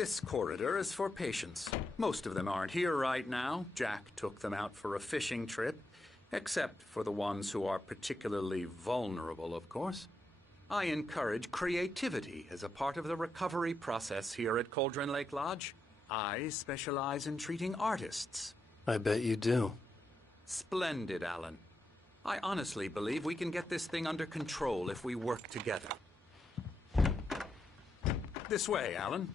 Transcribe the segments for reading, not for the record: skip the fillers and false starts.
This corridor is for patients. Most of them aren't here right now. Jack took them out for a fishing trip, except for the ones who are particularly vulnerable, of course. I encourage creativity as a part of the recovery process here at Cauldron Lake Lodge. I specialize in treating artists. I bet you do. Splendid, Alan. I honestly believe we can get this thing under control if we work together. This way, Alan.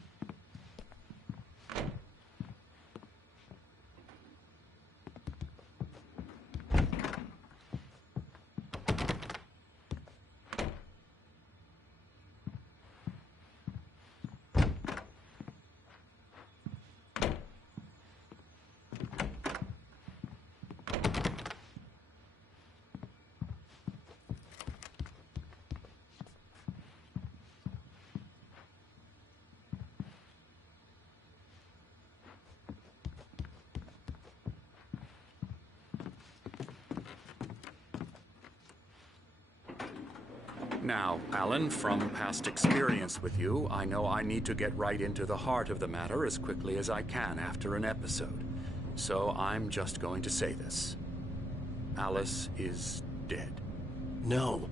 Now, Alan, from past experience with you, I know I need to get right into the heart of the matter as quickly as I can after an episode. So I'm just going to say this. Alice is dead. No.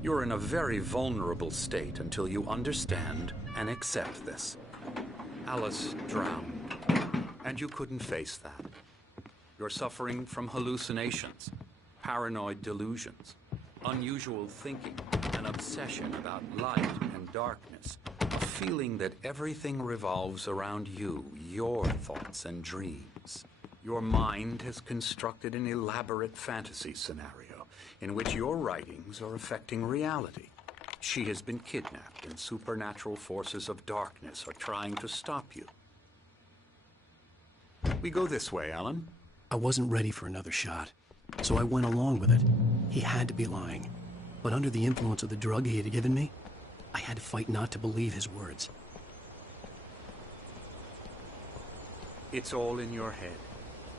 You're in a very vulnerable state until you understand and accept this. Alice drowned, and you couldn't face that. You're suffering from hallucinations, paranoid delusions, unusual thinking, an obsession about light and darkness, a feeling that everything revolves around you, your thoughts and dreams. Your mind has constructed an elaborate fantasy scenario in which your writings are affecting reality. She has been kidnapped, and supernatural forces of darkness are trying to stop you. We go this way, Alan. I wasn't ready for another shot, so I went along with it. He had to be lying. But under the influence of the drug he had given me, I had to fight not to believe his words. It's all in your head.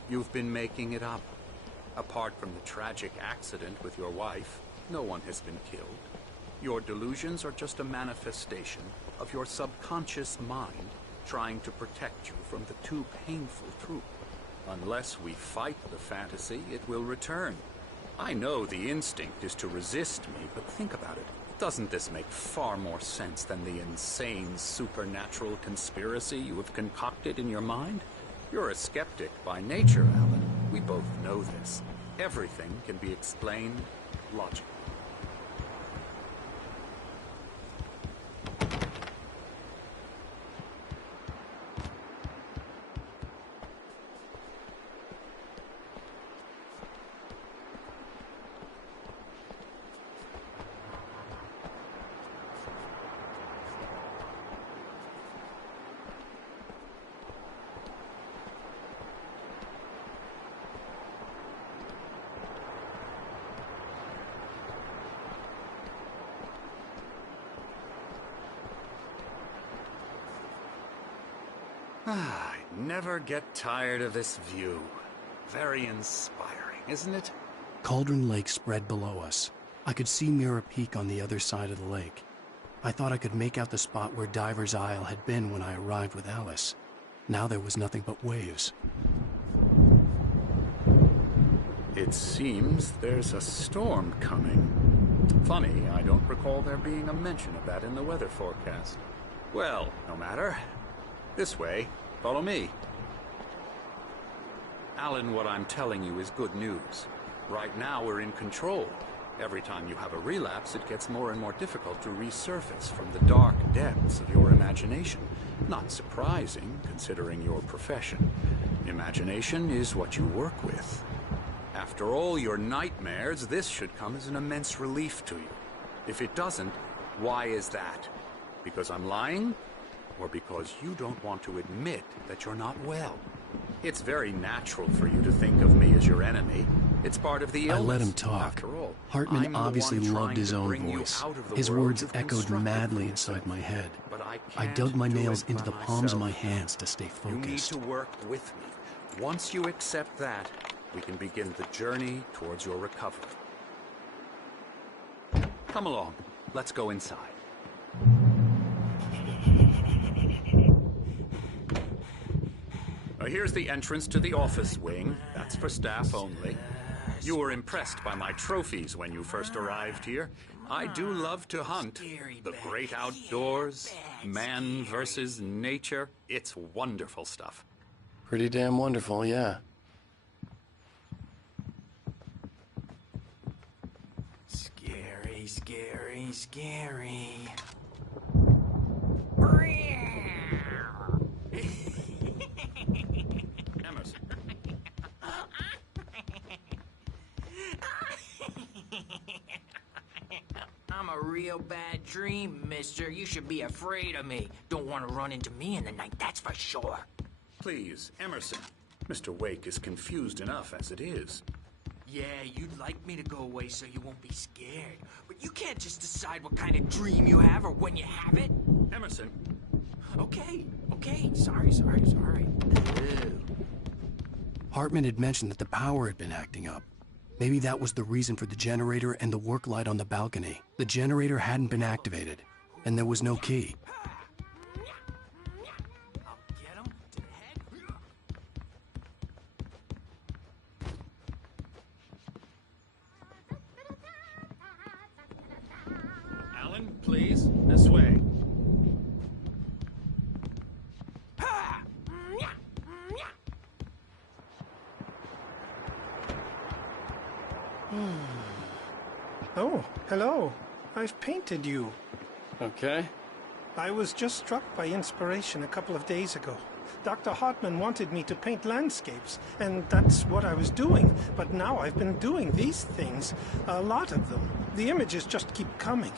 You've been making it up. Apart from the tragic accident with your wife, no one has been killed. Your delusions are just a manifestation of your subconscious mind trying to protect you from the too painful truth. Unless we fight the fantasy, it will return. I know the instinct is to resist me, but think about it. Doesn't this make far more sense than the insane supernatural conspiracy you have concocted in your mind? You're a skeptic by nature, Alan. We both know this. Everything can be explained logically. I never get tired of this view. Very inspiring, isn't it? Cauldron Lake spread below us. I could see Mirror Peak on the other side of the lake. I thought I could make out the spot where Diver's Isle had been when I arrived with Alice. Now there was nothing but waves. It seems there's a storm coming. Funny, I don't recall there being a mention of that in the weather forecast. Well, no matter. This way. Follow me. Alan, what I'm telling you is good news. Right now, we're in control. Every time you have a relapse, it gets more and more difficult to resurface from the dark depths of your imagination. Not surprising, considering your profession. Imagination is what you work with. After all your nightmares, this should come as an immense relief to you. If it doesn't, why is that? Because I'm lying? Or because you don't want to admit that you're not well? It's very natural for you to think of me as your enemy. It's part of the illness. I let him talk. After all, Hartman obviously loved his own voice. His words echoed madly inside my head. I dug my nails into the palms of my hands to stay focused. You need to work with me. Once you accept that, we can begin the journey towards your recovery. Come along. Let's go inside. Here's the entrance to the office wing. That's for staff only. You were impressed by my trophies when you first arrived here. I do love to hunt. The great outdoors, man versus nature. It's wonderful stuff. Pretty damn wonderful, yeah. Scary, scary, scary. Emerson. I'm a real bad dream, mister. You should be afraid of me. Don't want to run into me in the night, that's for sure. Please, Emerson. Mr. Wake is confused enough as it is. Yeah, you'd like me to go away so you won't be scared. But you can't just decide what kind of dream you have or when you have it. Emerson. Okay. Sorry. Ew. Hartman had mentioned that the power had been acting up. Maybe that was the reason for the generator and the work light on the balcony. The generator hadn't been activated, and there was no key. I'll get him to the head. Alan, please. This way. Oh, hello. I've painted you. Okay. I was just struck by inspiration a couple of days ago. Dr. Hartman wanted me to paint landscapes, and that's what I was doing. But now I've been doing these things, a lot of them. The images just keep coming.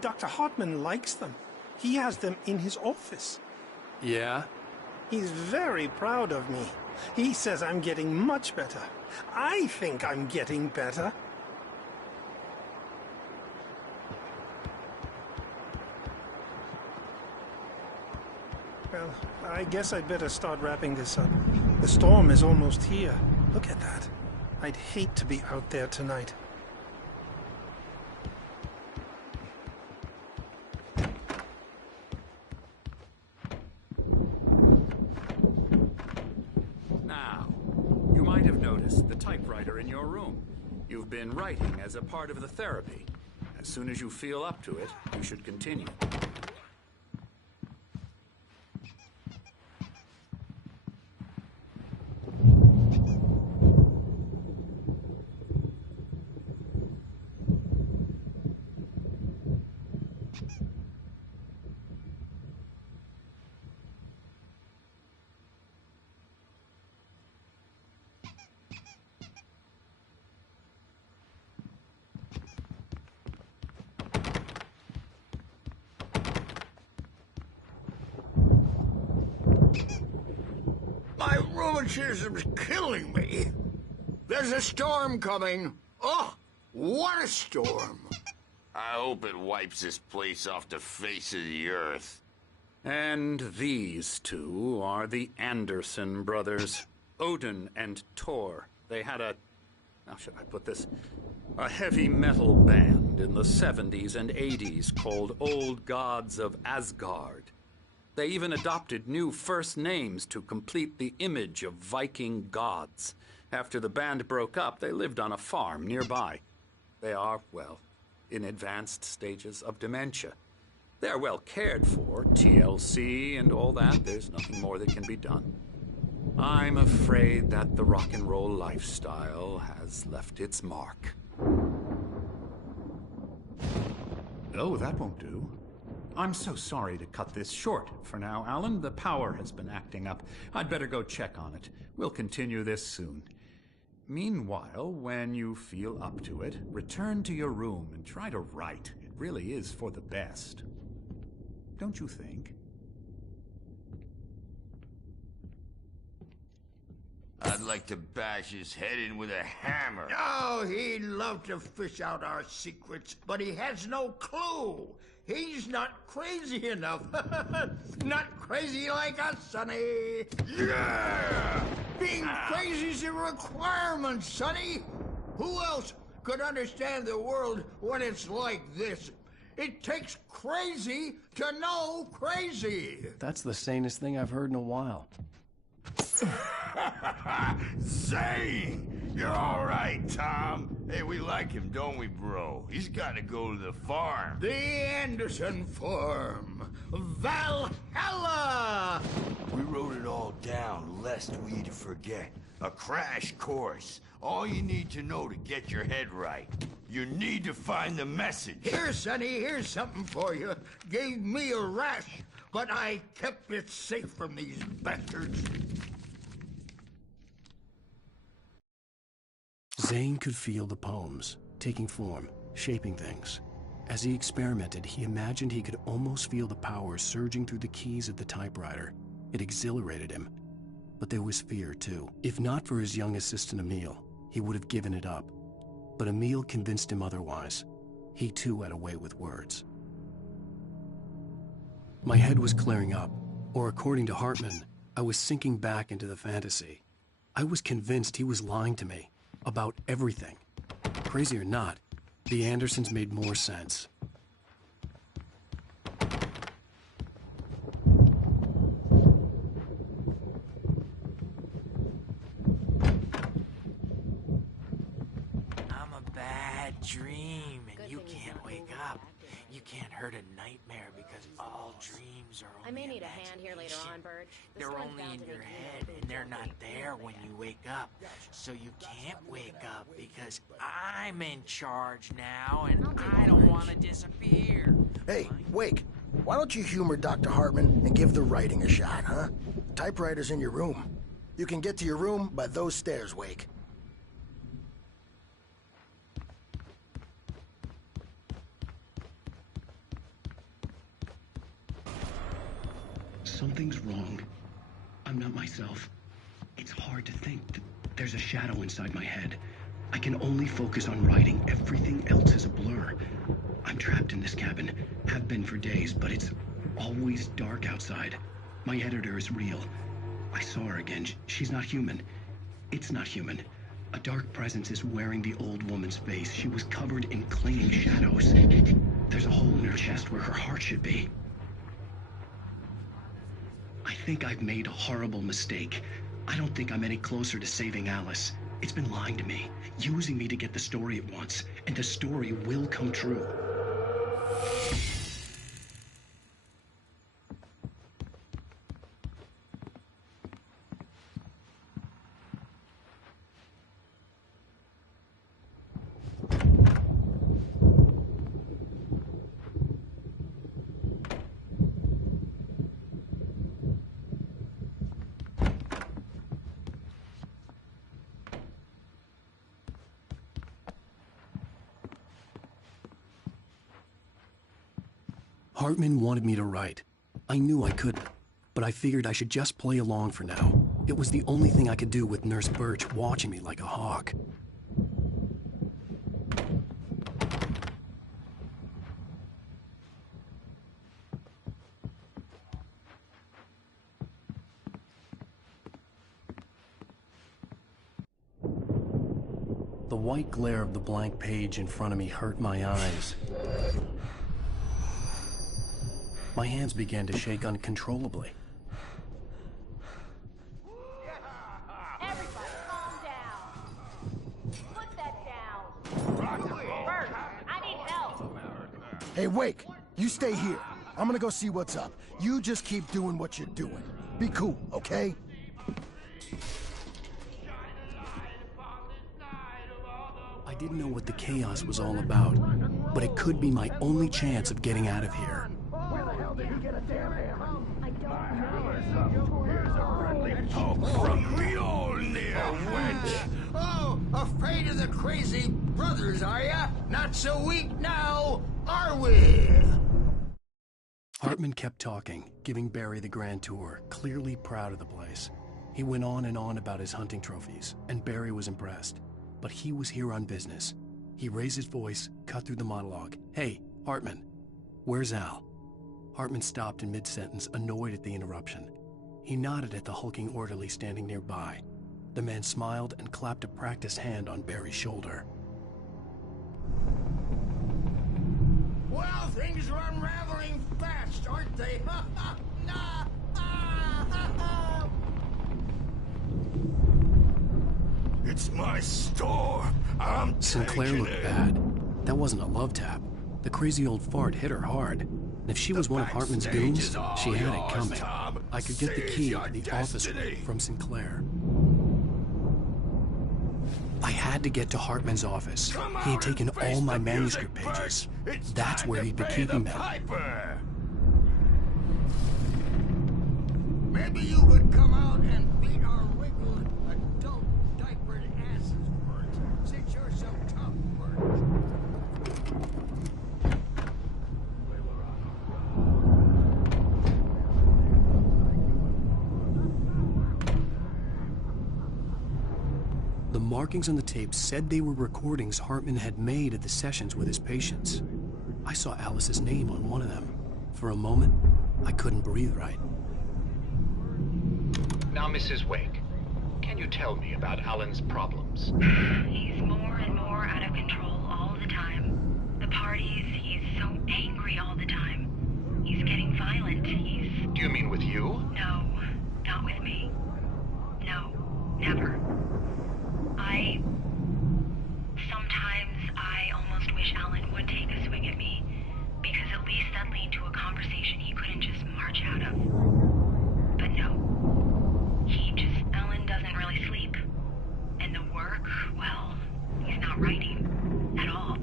Dr. Hartman likes them. He has them in his office. Yeah? He's very proud of me. He says I'm getting much better. I think I'm getting better. Well, I guess I'd better start wrapping this up. The storm is almost here. Look at that. I'd hate to be out there tonight. Now, you might have noticed the typewriter in your room. You've been writing as a part of the therapy. As soon as you feel up to it, you should continue. My rheumatism's killing me. There's a storm coming. Oh, what a storm. I hope it wipes this place off the face of the earth. And these two are the Anderson brothers, Odin and Thor. They had how should I put this? A heavy metal band in the 70s and 80s called Old Gods of Asgard. They even adopted new first names to complete the image of Viking gods. After the band broke up, they lived on a farm nearby. They are, well, in advanced stages of dementia. They're well cared for, TLC and all that. There's nothing more that can be done. I'm afraid that the rock and roll lifestyle has left its mark. Oh, that won't do. I'm so sorry to cut this short for now, Alan. The power has been acting up. I'd better go check on it. We'll continue this soon. Meanwhile, when you feel up to it, return to your room and try to write. It really is for the best. Don't you think? I'd like to bash his head in with a hammer. Oh, he'd love to fish out our secrets, but he has no clue. He's not crazy enough. Not crazy like us, Sonny. Yeah! Being crazy's a requirement, Sonny. Who else could understand the world when it's like this? It takes crazy to know crazy. That's the sanest thing I've heard in a while. Zane! You're all right, Tom. Hey, we like him, don't we, bro? He's got to go to the farm. The Anderson Farm. Valhalla! We wrote it all down, lest we forget. A crash course. All you need to know to get your head right. You need to find the message. Here, Sonny, here's something for you. Gave me a rash, but I kept it safe from these bastards. Zane could feel the poems, taking form, shaping things. As he experimented, he imagined he could almost feel the power surging through the keys of the typewriter. It exhilarated him. But there was fear, too. If not for his young assistant Emil, he would have given it up. But Emil convinced him otherwise. He too had a way with words. My head was clearing up, or according to Hartman, I was sinking back into the fantasy. I was convinced he was lying to me. About everything. Crazy or not, the Andersons made more sense. I'm a bad dream, and you can't wake up. You can't hurt a nightmare because all dreams are only I may need a hand here later on, Birch. This They're one's only bound in to your need head, and they're not there when you wake up. So you can't wake up because I'm in charge now, and I don't want to disappear. Hey, Wake, why don't you humor Dr. Hartman and give the writing a shot, huh? Typewriter's in your room. You can get to your room by those stairs, Wake. Something's wrong. I'm not myself. It's hard to think. There's a shadow inside my head. I can only focus on writing. Everything else is a blur. I'm trapped in this cabin. Have been for days, but it's always dark outside. My editor is real. I saw her again. She's not human. It's not human. A dark presence is wearing the old woman's face. She was covered in clinging shadows. There's a hole in her chest where her heart should be. I think I've made a horrible mistake. I don't think I'm any closer to saving Alice. It's been lying to me, using me to get the story it wants, and the story will come true. Hartman wanted me to write. I knew I couldn't, but I figured I should just play along for now. It was the only thing I could do with Nurse Birch watching me like a hawk. The white glare of the blank page in front of me hurt my eyes. My hands began to shake uncontrollably. Everybody, calm down. Put that down. Birch, I need help. Hey, Wake, you stay here. I'm gonna go see what's up. You just keep doing what you're doing. Be cool, okay? I didn't know what the chaos was all about, but it could be my only chance of getting out of here. Where the hell did he get a damn hammer? I don't From Mjolnir, wench! Oh, afraid of the crazy brothers, are ya? Not so weak now, are we? Hartman kept talking, giving Barry the grand tour, clearly proud of the place. He went on and on about his hunting trophies, and Barry was impressed. But he was here on business. He raised his voice, cut through the monologue. Hey, Hartman, where's Al? Hartman stopped in mid-sentence, annoyed at the interruption. He nodded at the hulking orderly standing nearby. The man smiled and clapped a practiced hand on Barry's shoulder. Well, things are unraveling fast, aren't they? It's my store. I'm Sinclair taking looked it. bad. That wasn't a love tap. The crazy old fart hit her hard. And if she was one of Hartman's backstage goons, is all she had it yours, coming. Tom. I could get the Seize key your to the office room destiny. from Sinclair. I had to get to Hartman's office. Come He had out taken and face all my the manuscript music pages. first. It's That's time where to he'd been pay keeping the them. piper. Maybe you would come out and beat our wrinkled, adult diapered asses for it, since you're so tough for it. The markings on the tape said they were recordings Hartman had made at the sessions with his patients. I saw Alice's name on one of them. For a moment, I couldn't breathe right. Now, Mrs. Wake, can you tell me about Alan's problems? He's more and more out of control all the time. The parties, he's so angry all the time. He's getting violent. Do you mean with you? No, not with me. No, never. Sometimes I almost wish Alan would take a swing at me, because at least that'd lead to a conversation he couldn't just march out of. But no. Alan doesn't really sleep. And the work, well, he's not writing at all.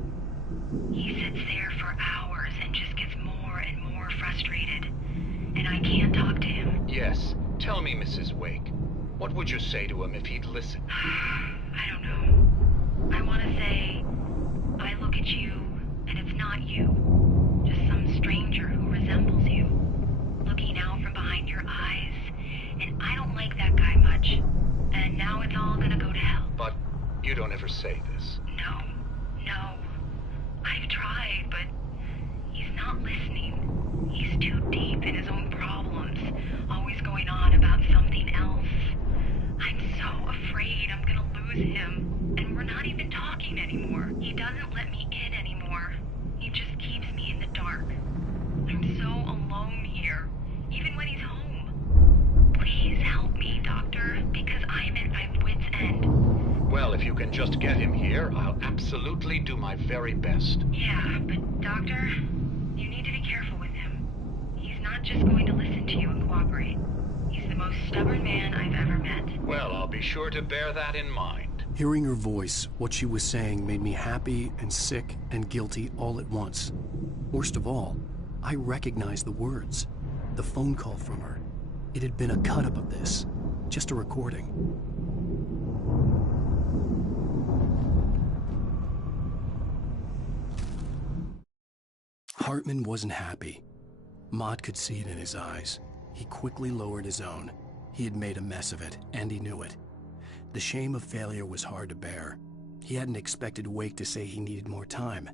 He sits there for hours and just gets more and more frustrated. And I can't talk to him. Yes. Tell me, Mrs. Wake. What would you say to him if he'd listen? I don't know. I want to say, I look at you, and it's not you. Just some stranger who resembles you. Looking out from behind your eyes. And I don't like that guy much. And now it's all gonna go to hell. But you don't ever say this. No. I've tried, but he's not listening. He's too deep in his own problems, always going on about something else. I'm so afraid I'm gonna lose him, and we're not even talking anymore. He doesn't let me in anymore. He just keeps me in the dark. I'm so alone here, even when he's home. Please help me, Doctor, because I'm at my wit's end. Well, if you can just get him here, I'll absolutely do my very best. Yeah, but Doctor, you need to be careful with him. He's not just going to listen to you and cooperate. He's the most stubborn man I've ever met. Well, I'll be sure to bear that in mind. Hearing her voice, what she was saying made me happy and sick and guilty all at once. Worst of all, I recognized the words. The phone call from her. It had been a cut-up of this. Just a recording. Hartman wasn't happy. Mott could see it in his eyes. He quickly lowered his own. He had made a mess of it, and he knew it. The shame of failure was hard to bear. He hadn't expected Wake to say he needed more time,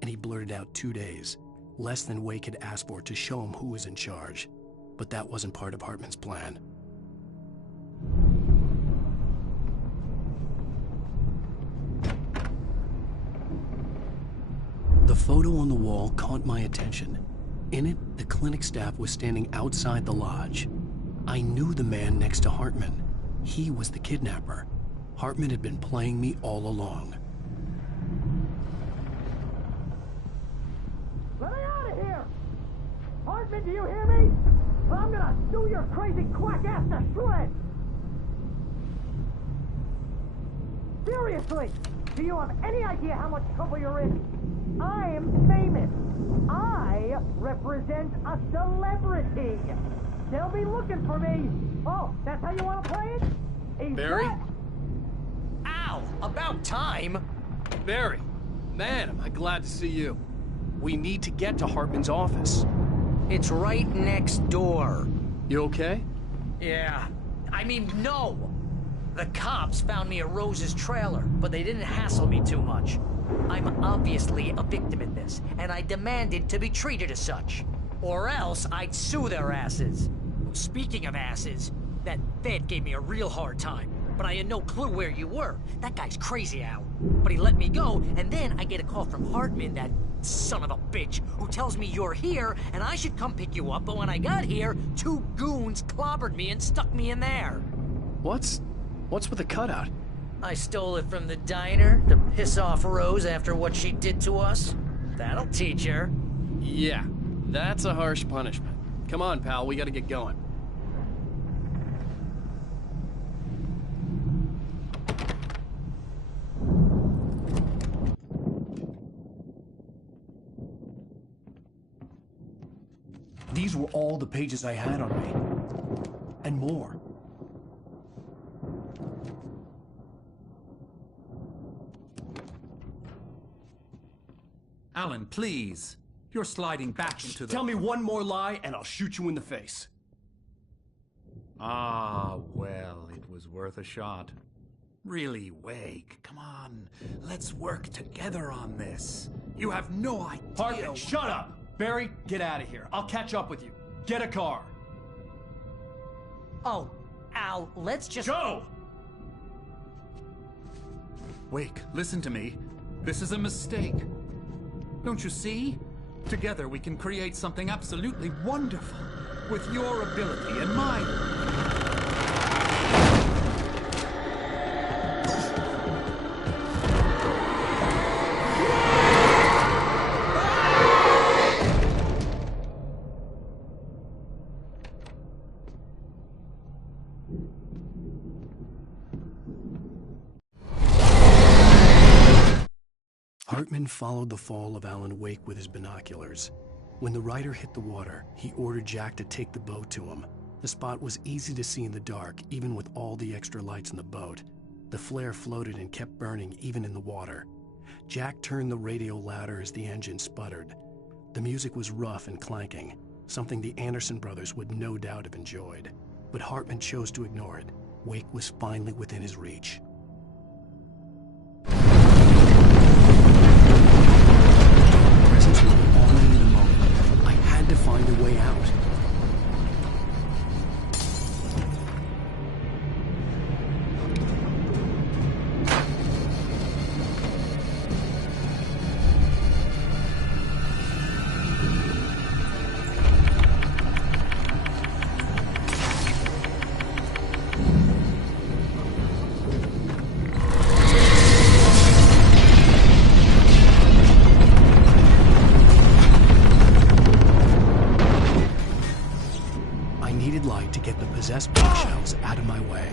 and he blurted out 2 days, less than Wake had asked for to show him who was in charge. But that wasn't part of Hartman's plan. The photo on the wall caught my attention. In it, the clinic staff was standing outside the lodge. I knew the man next to Hartman. He was the kidnapper. Hartman had been playing me all along. Let me out of here! Hartman, do you hear me? I'm gonna do your crazy quack ass to shreds! Seriously, do you have any idea how much trouble you're in? I'm famous. I represent a celebrity. They'll be looking for me. Oh, that's how you want to play it? Barry? Ow! About time! Barry, man, am I glad to see you. We need to get to Hartman's office. It's right next door. You okay? Yeah. I mean, no! The cops found me at Rose's trailer, but they didn't hassle me too much. I'm obviously a victim in this, and I demanded to be treated as such. Or else I'd sue their asses. Speaking of asses, that vet gave me a real hard time, but I had no clue where you were. That guy's crazy, Al. But he let me go, and then I get a call from Hartman, that son of a bitch, who tells me you're here, and I should come pick you up, but when I got here, 2 goons clobbered me and stuck me in there. What's with the cutout? I stole it from the diner to piss off Rose after what she did to us. That'll teach her. Yeah, that's a harsh punishment. Come on, pal, we gotta get going. These were all the pages I had on me. And more. Alan, please. You're sliding back into the... Tell me one more lie and I'll shoot you in the face. Ah, well, it was worth a shot. Really, Wake, come on. Let's work together on this. You have no idea... Hartman, shut up! Barry, get out of here. I'll catch up with you. Get a car. Oh, Al, let's just... Go! Wake, listen to me. This is a mistake. Don't you see? Together we can create something absolutely wonderful. With your ability and mine. Hartman followed the fall of Alan Wake with his binoculars. When the rider hit the water, he ordered Jack to take the boat to him. The spot was easy to see in the dark, even with all the extra lights in the boat. The flare floated and kept burning even in the water. Jack turned the radio louder as the engine sputtered. The music was rough and clanking, something the Anderson brothers would no doubt have enjoyed. But Hartman chose to ignore it. Wake was finally within his reach. Presence was already in the moment. I had to find a way out. Possessed bookshelves out of my way.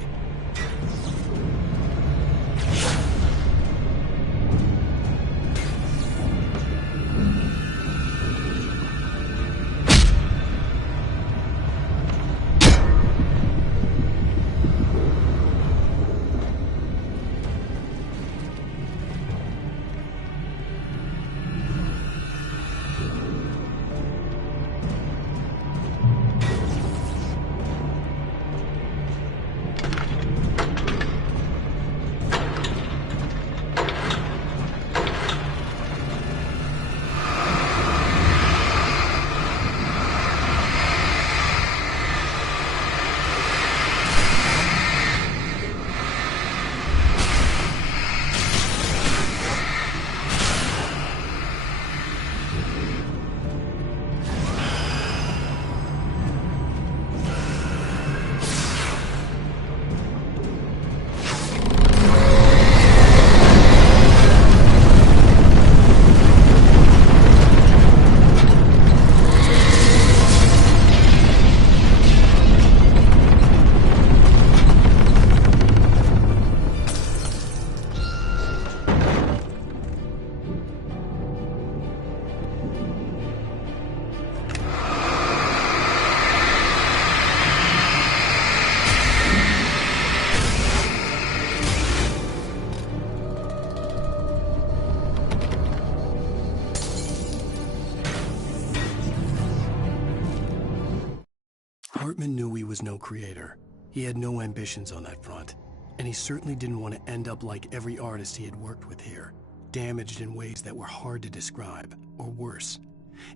Hartman knew he was no creator. He had no ambitions on that front, and he certainly didn't want to end up like every artist he had worked with here, damaged in ways that were hard to describe, or worse.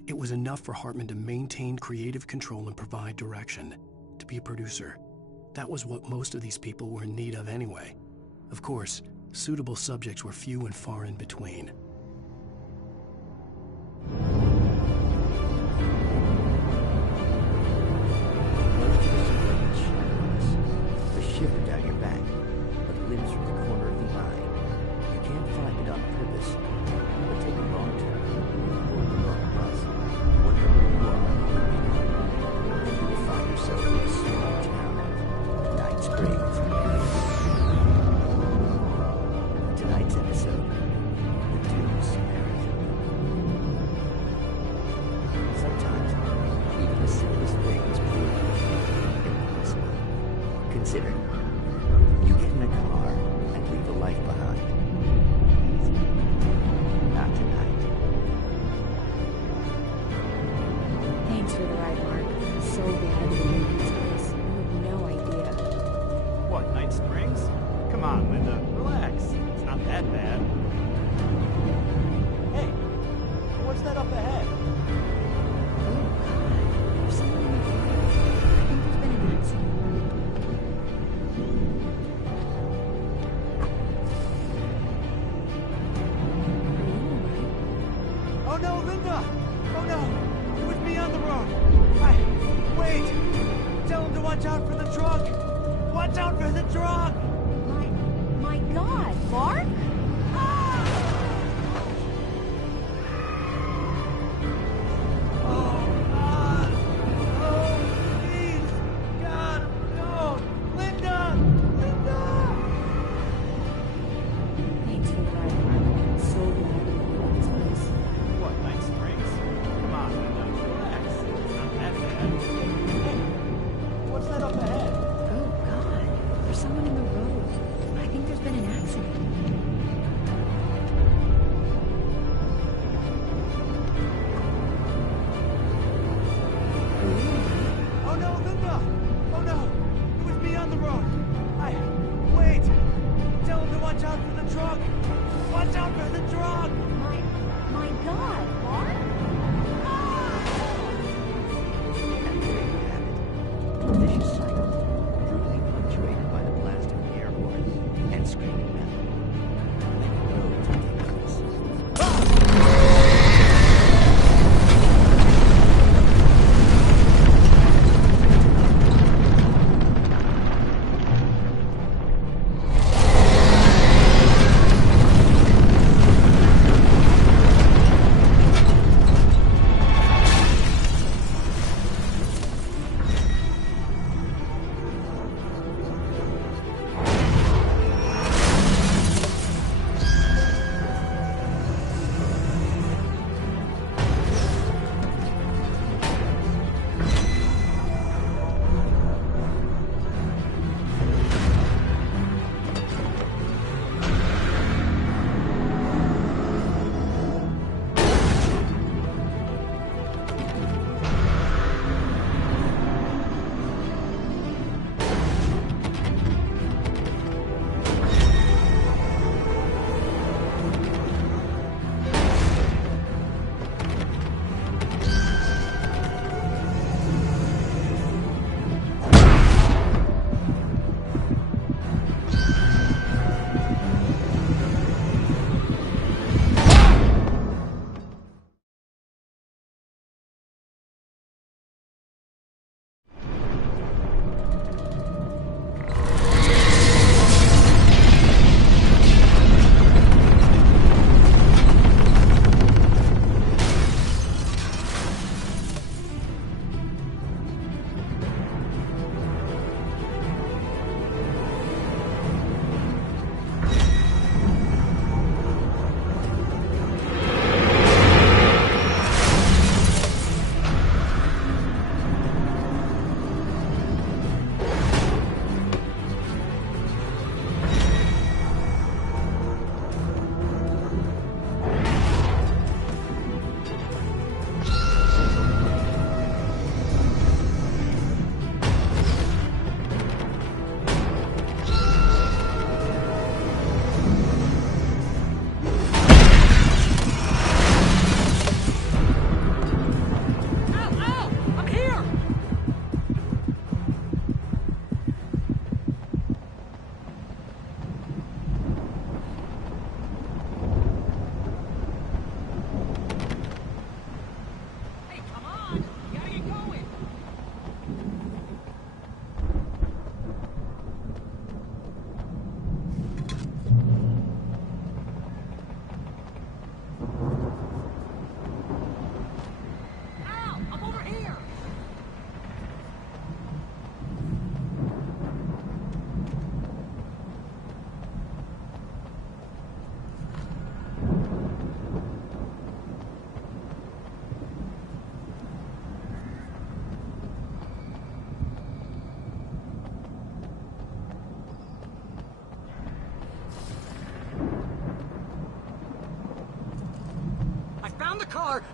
It was enough for Hartman to maintain creative control and provide direction, to be a producer. That was what most of these people were in need of anyway. Of course, suitable subjects were few and far in between. The shiver down your back, a glimpse from the corner of the Oh no, Linda! Oh no! It was me on the road! Wait! Tell him to watch out for the truck! Watch out for the truck! My God, Mark?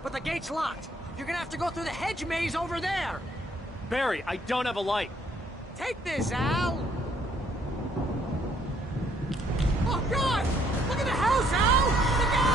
But the gate's locked. You're gonna have to go through the hedge maze over there. Barry, I don't have a light. Take this, Al. Oh, God! Look at the house, Al! Look out!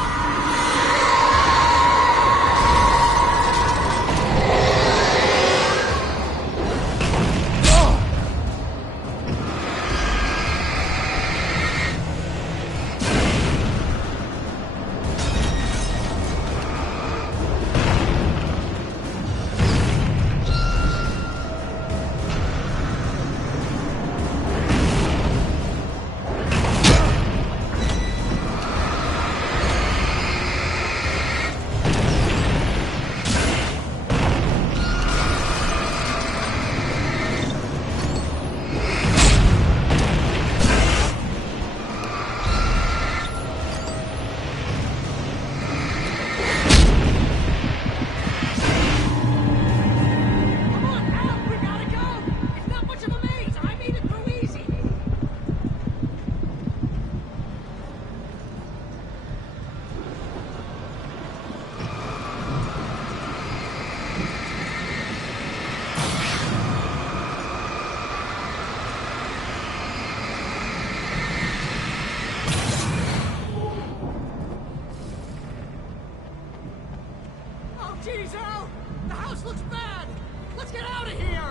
Jeez, Al! The house looks bad! Let's get out of here!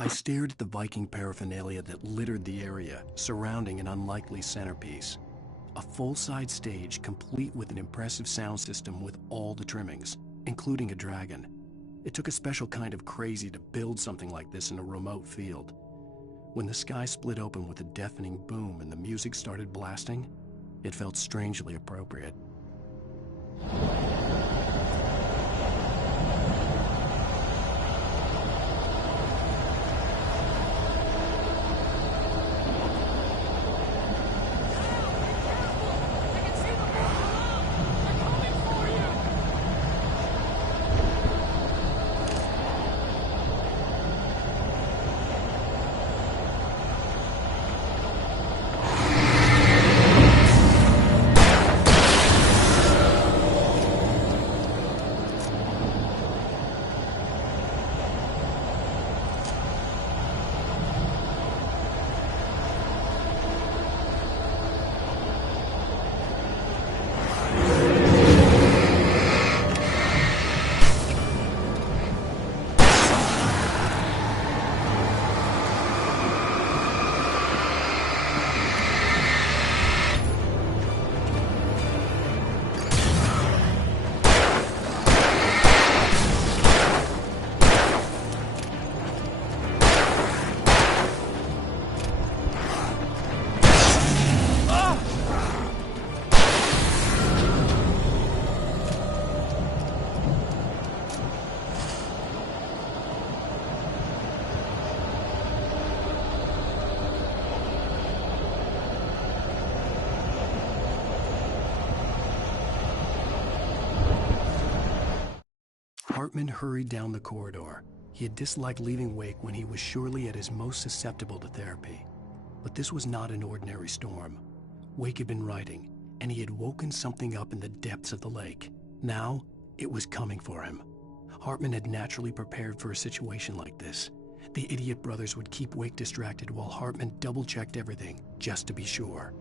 I stared at the Viking paraphernalia that littered the area, surrounding an unlikely centerpiece. A full-size stage complete with an impressive sound system with all the trimmings, including a dragon. It took a special kind of crazy to build something like this in a remote field. When the sky split open with a deafening boom and the music started blasting, it felt strangely appropriate. Hartman hurried down the corridor. He had disliked leaving Wake when he was surely at his most susceptible to therapy. But this was not an ordinary storm. Wake had been writing, and he had woken something up in the depths of the lake. Now, it was coming for him. Hartman had naturally prepared for a situation like this. The idiot brothers would keep Wake distracted while Hartman double-checked everything, just to be sure.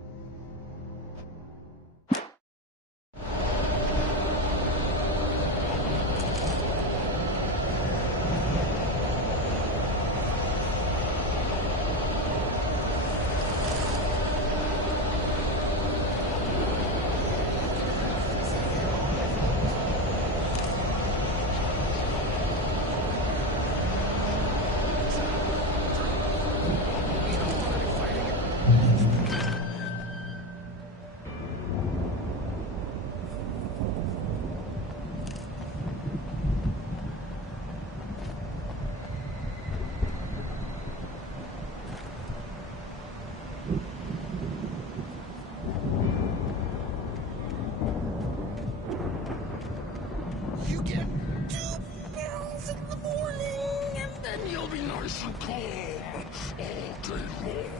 You get 2 pills in the morning, and then you'll be nice and calm all day long.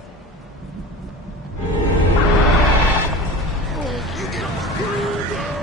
You get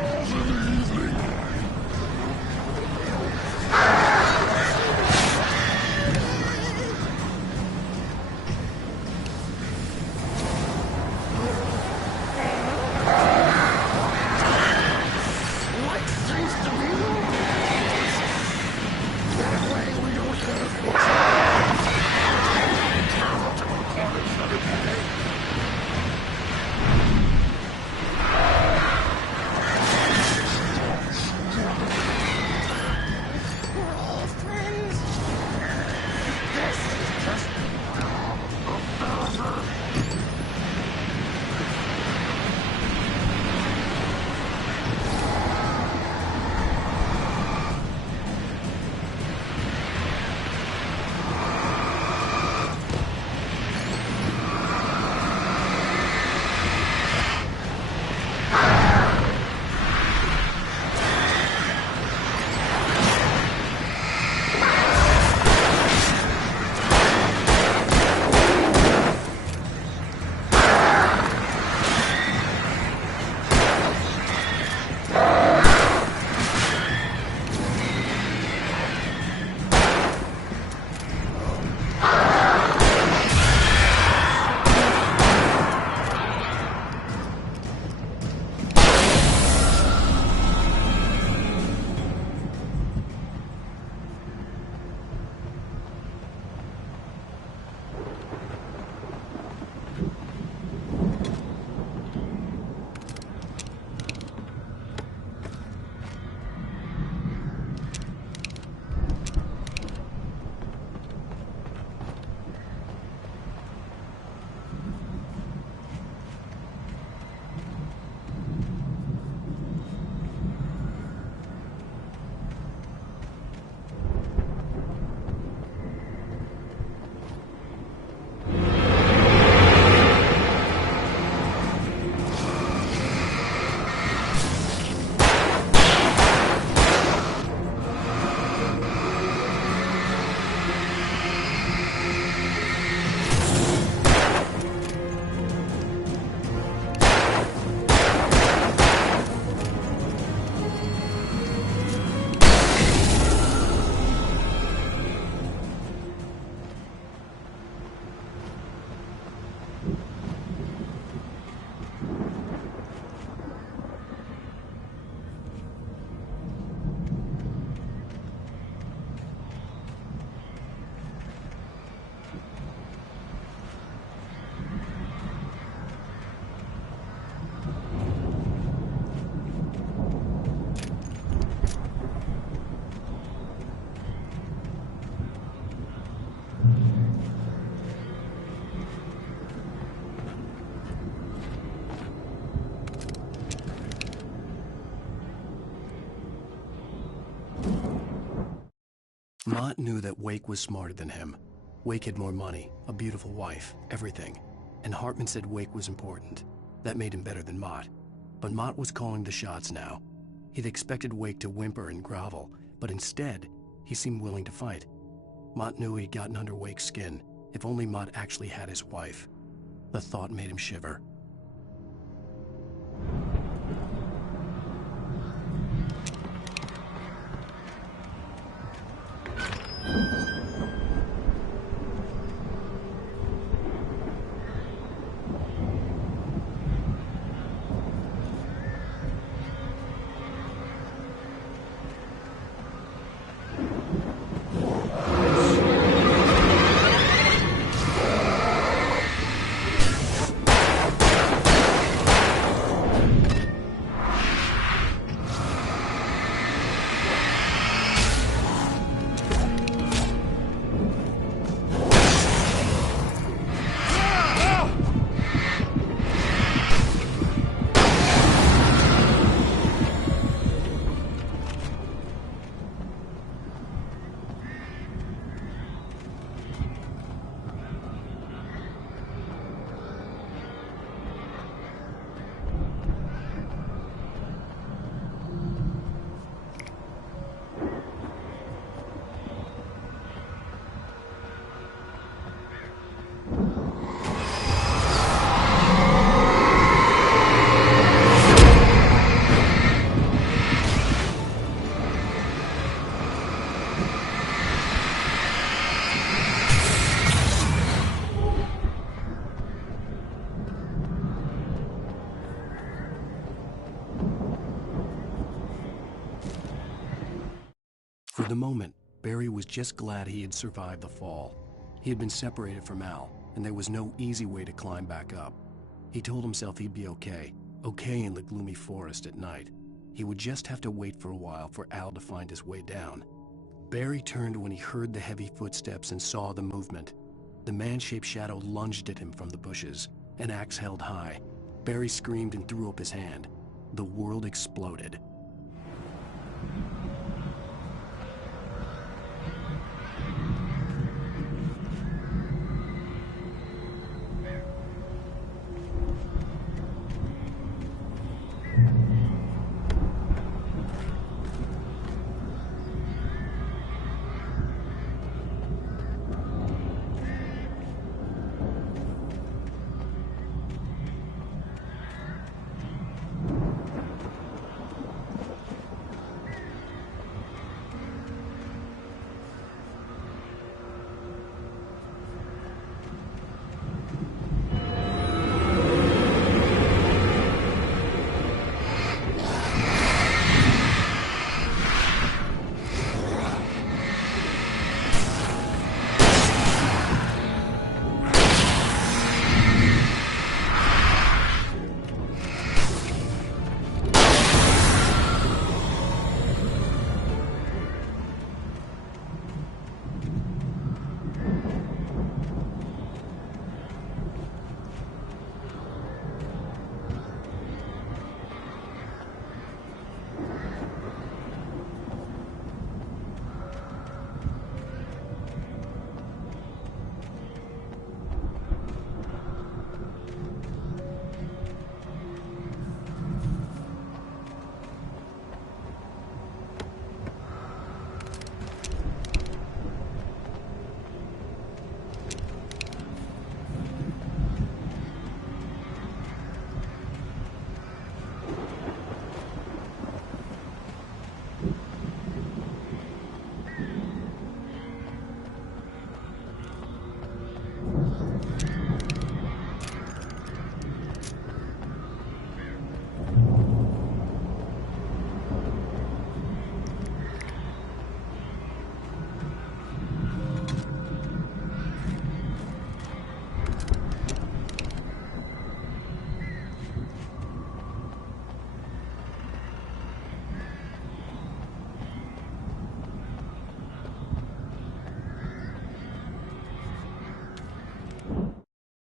Mott knew that Wake was smarter than him. Wake had more money, a beautiful wife, everything. And Hartman said Wake was important. That made him better than Mott. But Mott was calling the shots now. He'd expected Wake to whimper and grovel, but instead, he seemed willing to fight. Mott knew he'd gotten under Wake's skin. If only Mott actually had his wife. The thought made him shiver. For the moment, Barry was just glad he had survived the fall. He had been separated from Al, and there was no easy way to climb back up. He told himself he'd be okay in the gloomy forest at night. He would just have to wait for a while for Al to find his way down. Barry turned when he heard the heavy footsteps and saw the movement. The man-shaped shadow lunged at him from the bushes, an axe held high. Barry screamed and threw up his hand. The world exploded.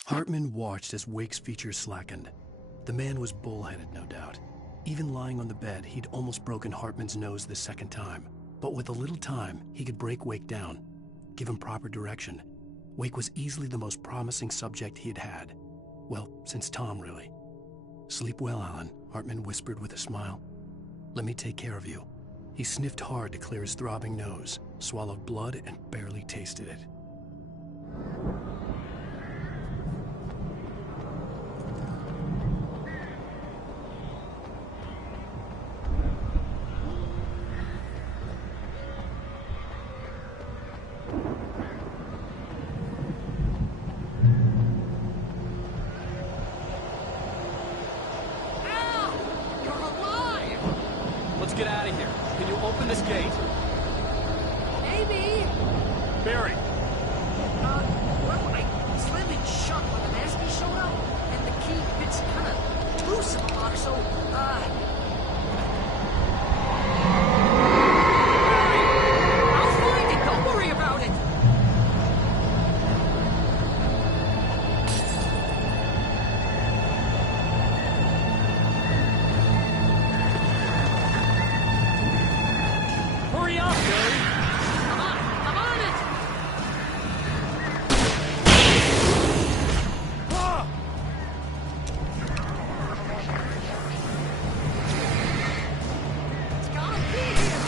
Hartman watched as Wake's features slackened. The man was bullheaded, no doubt. Even lying on the bed, he'd almost broken Hartman's nose the second time. But with a little time, he could break Wake down, give him proper direction. Wake was easily the most promising subject he had had. Well, since Tom, really. Sleep well, Alan, Hartman whispered with a smile. Let me take care of you. He sniffed hard to clear his throbbing nose, swallowed blood, and barely tasted it. Get out of here. Can you open this gate? Maybe. Barry. Well, I slammed it shut when the nasty showed up, and the key fits kind of loose in the lock, so, I'll find it. Don't worry about it. Hurry up, Barry! I'm on it! Ah! It's gotta be here!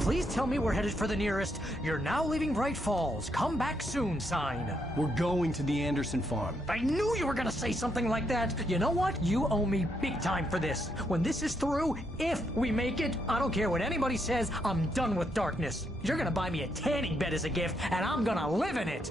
Please tell me we're headed for the nearest "You're now leaving Bright Falls. Come back soon" sign. We're going to the Anderson farm. I knew you were gonna say something like that. You know what? You owe me big time for this. When this is through, if we make it, I don't care what anybody says, I'm done with darkness. You're gonna buy me a tanning bed as a gift, and I'm gonna live in it.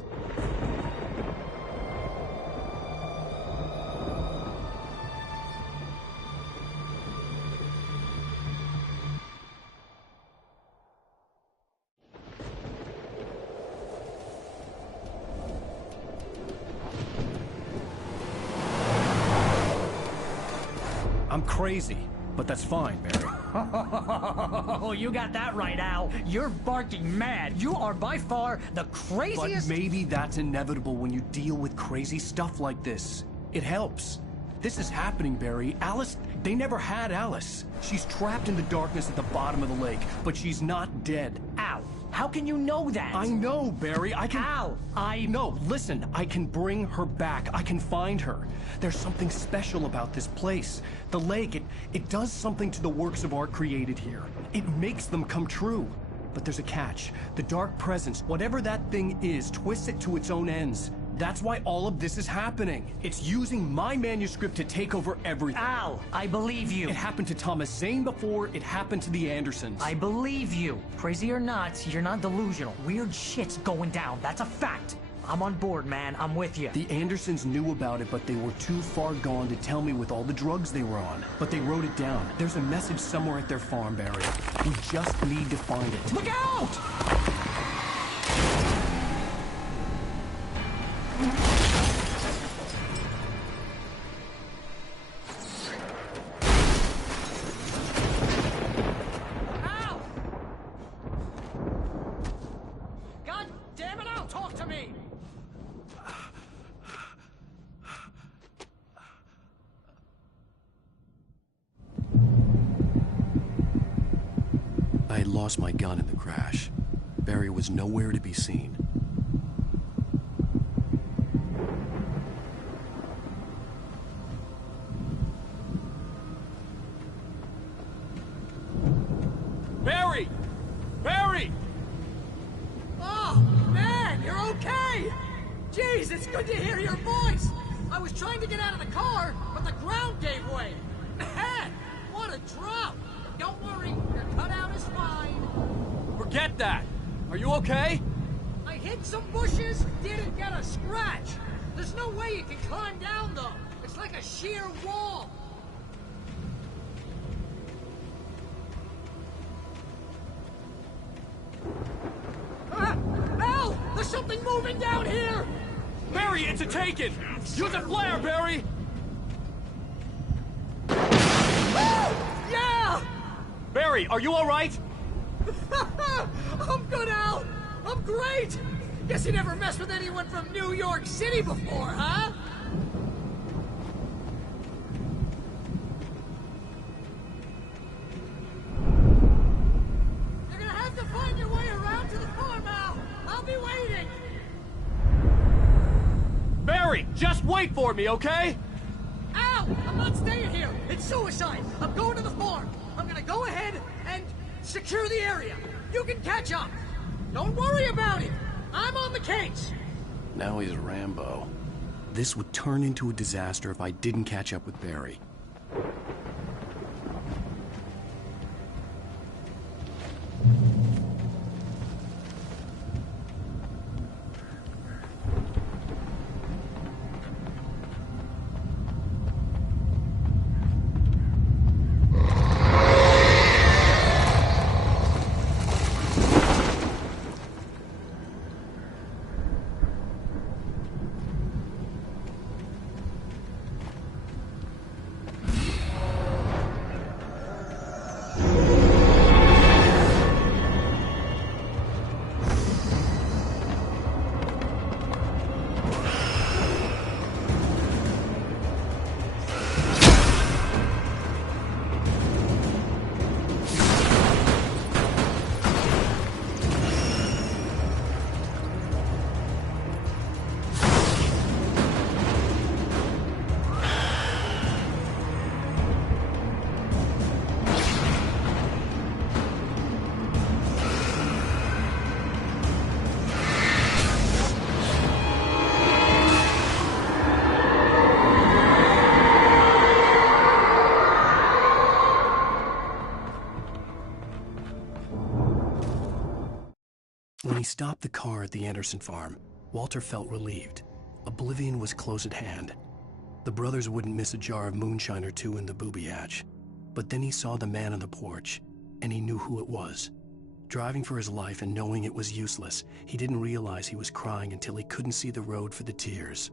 I'm crazy, but that's fine, Barry. Oh, you got that right, Al. You're barking mad. You are by far the craziest... But maybe that's inevitable when you deal with crazy stuff like this. It helps. This is happening, Barry. Alice, they never had Alice. She's trapped in the darkness at the bottom of the lake, but she's not dead. Al, how can you know that? I know, Barry. I can... Al, No, listen. I can bring her back. I can find her. There's something special about this place. The lake, it does something to the works of art created here. It makes them come true. But there's a catch. The dark presence, whatever that thing is, twists it to its own ends. That's why all of this is happening. It's using my manuscript to take over everything. Al, I believe you. It happened to Thomas Zane before, it happened to the Andersons. I believe you. Crazy or not, you're not delusional. Weird shit's going down. That's a fact. I'm on board, man. I'm with you. The Andersons knew about it, but they were too far gone to tell me with all the drugs they were on. But they wrote it down. There's a message somewhere at their farm, Barry. We just need to find it. Look out! I had lost my gun in the crash. Barry was nowhere to be seen. Barry! Barry! Oh, man, you're okay! Jeez, it's good to hear your voice! I was trying to get out of the car, but the ground gave way! Man, what a drop! Don't worry, your cutout is fine. Forget that! Are you okay? I hit some bushes, didn't get a scratch. There's no way you can climb down, though. It's like a sheer wall. Al! There's something moving down here! Barry, it's a Taken! Use a flare, Barry! Yeah! Barry, are you alright? I'm good, Al! I'm great! Guess you never messed with anyone from New York City before, huh? You're gonna have to find your way around to the farm, Al! I'll be waiting! Barry, just wait for me, okay? Al! I'm not staying here! It's suicide! I'm going to the farm! I'm gonna go ahead and secure the area! You can catch up! Don't worry about it! I'm on the case! Now he's Rambo. This would turn into a disaster if I didn't catch up with Barry. When he stopped the car at the Anderson farm, Walter felt relieved. Oblivion was close at hand. The brothers wouldn't miss a jar of moonshine or two in the booby hatch. But then he saw the man on the porch, and he knew who it was. Driving for his life and knowing it was useless, he didn't realize he was crying until he couldn't see the road for the tears.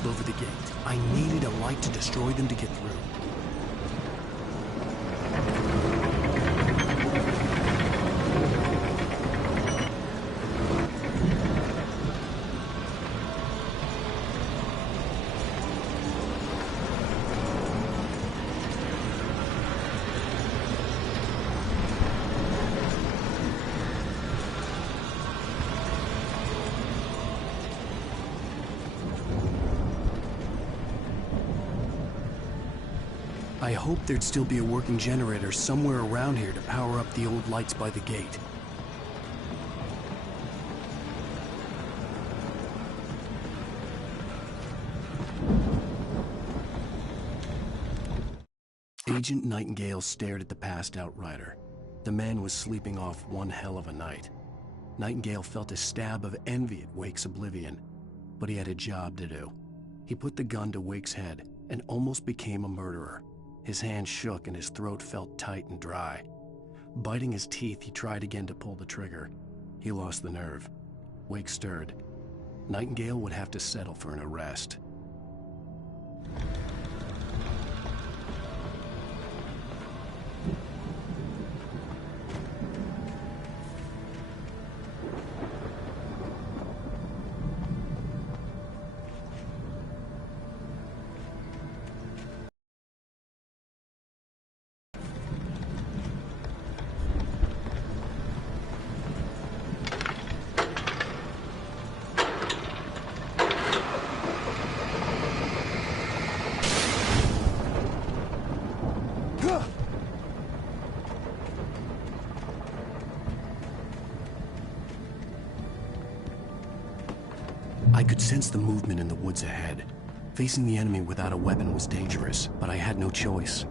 held over the gate. I needed a light to destroy them to get through. I hoped there'd still be a working generator somewhere around here to power up the old lights by the gate. Agent Nightingale stared at the passed out rider. The man was sleeping off one hell of a night. Nightingale felt a stab of envy at Wake's oblivion, but he had a job to do. He put the gun to Wake's head and almost became a murderer. His hand shook and his throat felt tight and dry. Biting his teeth, he tried again to pull the trigger. He lost the nerve. Wake stirred. Nightingale would have to settle for an arrest. I could sense the movement in the woods ahead. Facing the enemy without a weapon was dangerous, but I had no choice.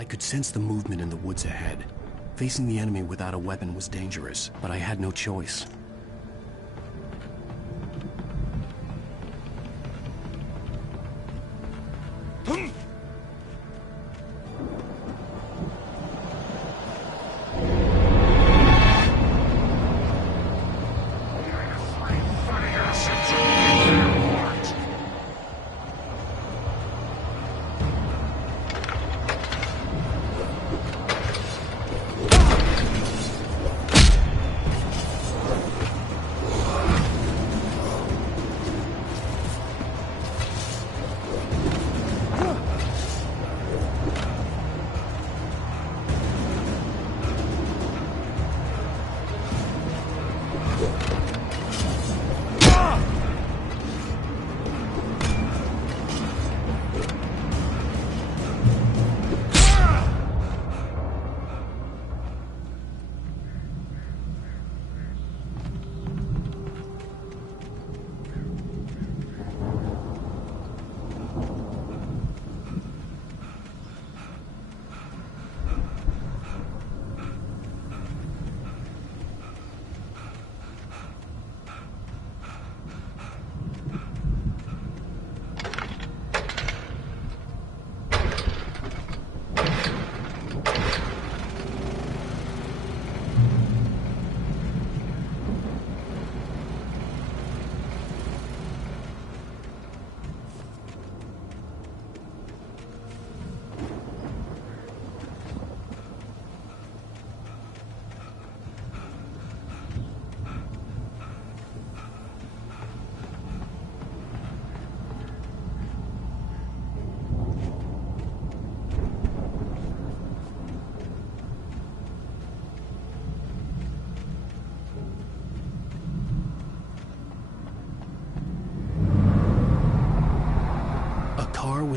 I could sense the movement in the woods ahead. Facing the enemy without a weapon was dangerous, but I had no choice.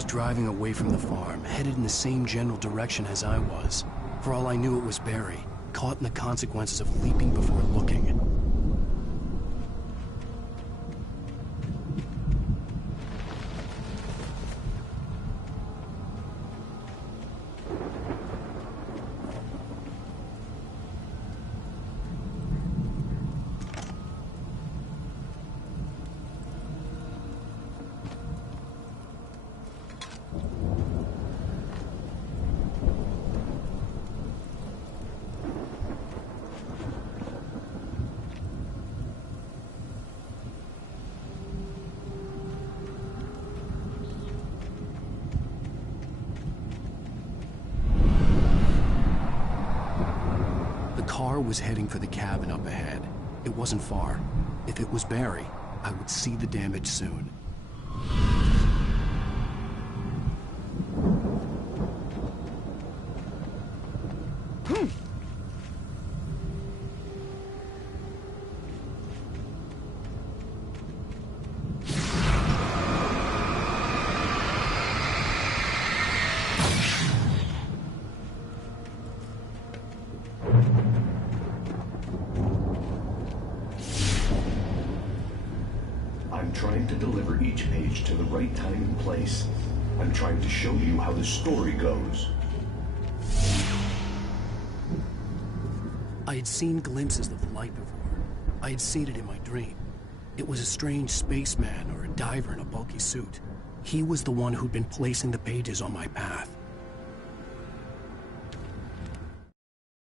was driving away from the farm, headed in the same general direction as I was. For all I knew, it was Barry, caught in the consequences of leaping before looking. The car was heading for the cabin up ahead. It wasn't far. If it was Barry, I would see the damage soon. I'm trying to deliver each page to the right time and place. I'm trying to show you how the story goes. I had seen glimpses of the light before. I had seen it in my dream. It was a strange spaceman or a diver in a bulky suit. He was the one who'd been placing the pages on my path.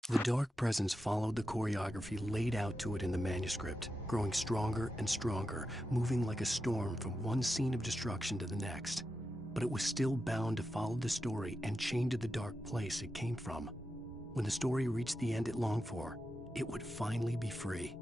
The dark presence followed the choreography laid out to it in the manuscript, growing stronger and stronger, moving like a storm from one scene of destruction to the next. But it was still bound to follow the story and chained to the dark place it came from. When the story reached the end it longed for, it would finally be free.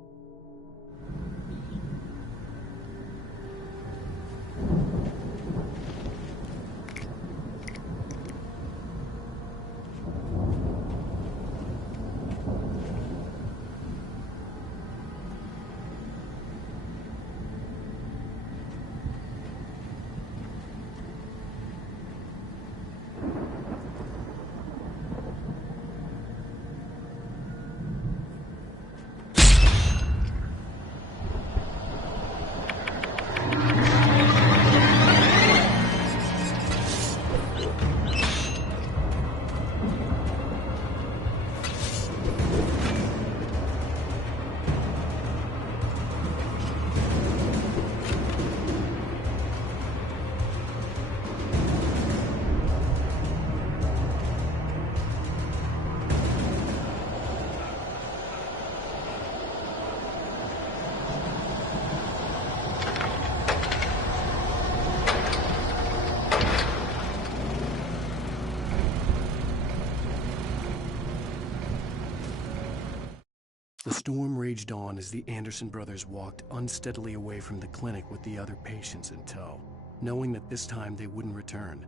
The storm raged on as the Anderson brothers walked unsteadily away from the clinic with the other patients in tow, knowing that this time they wouldn't return.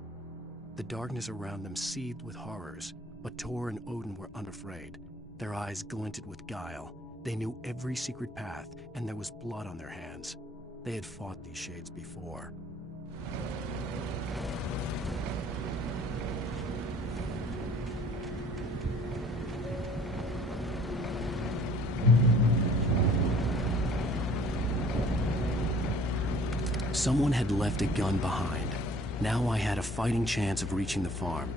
The darkness around them seethed with horrors, but Tor and Odin were unafraid. Their eyes glinted with guile. They knew every secret path, and there was blood on their hands. They had fought these shades before. Someone had left a gun behind. Now I had a fighting chance of reaching the farm.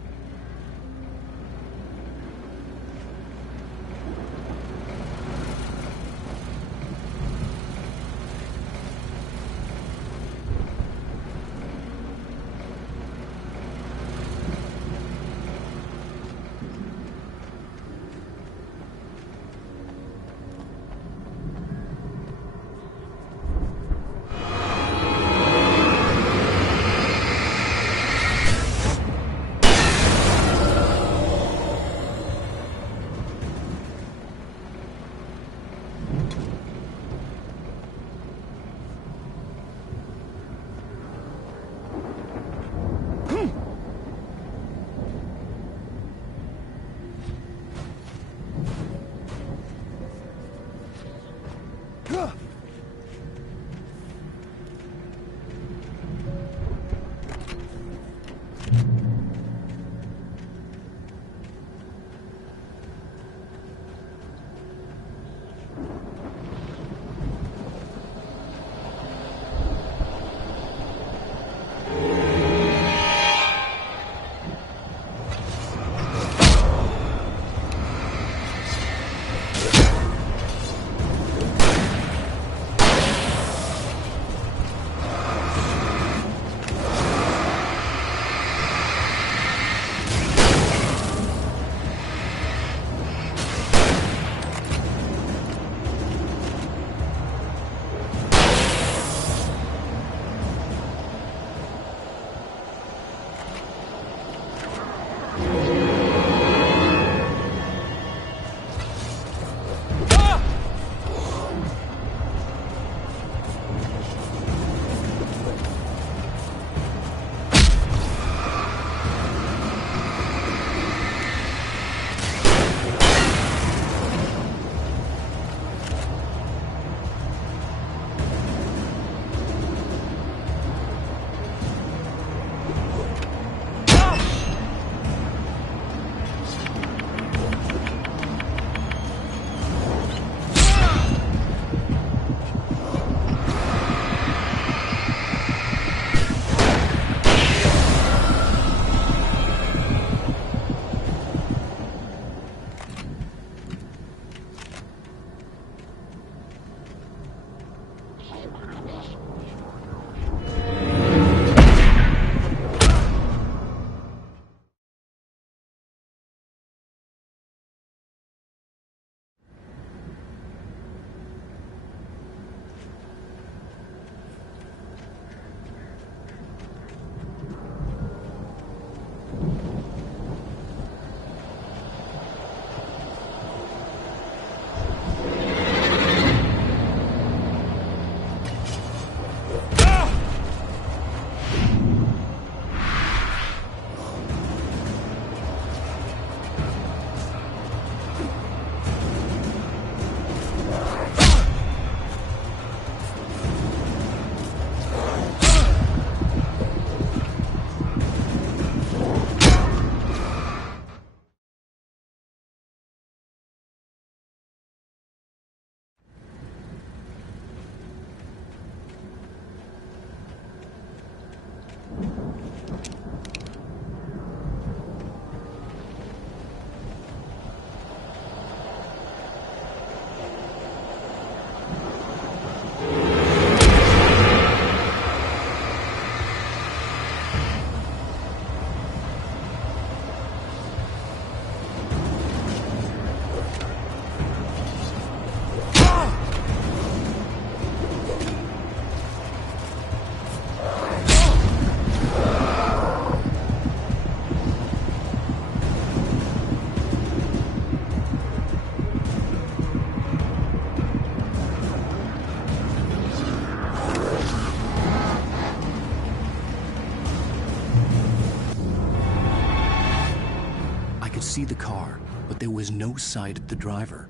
see the car, but there was no sight of the driver.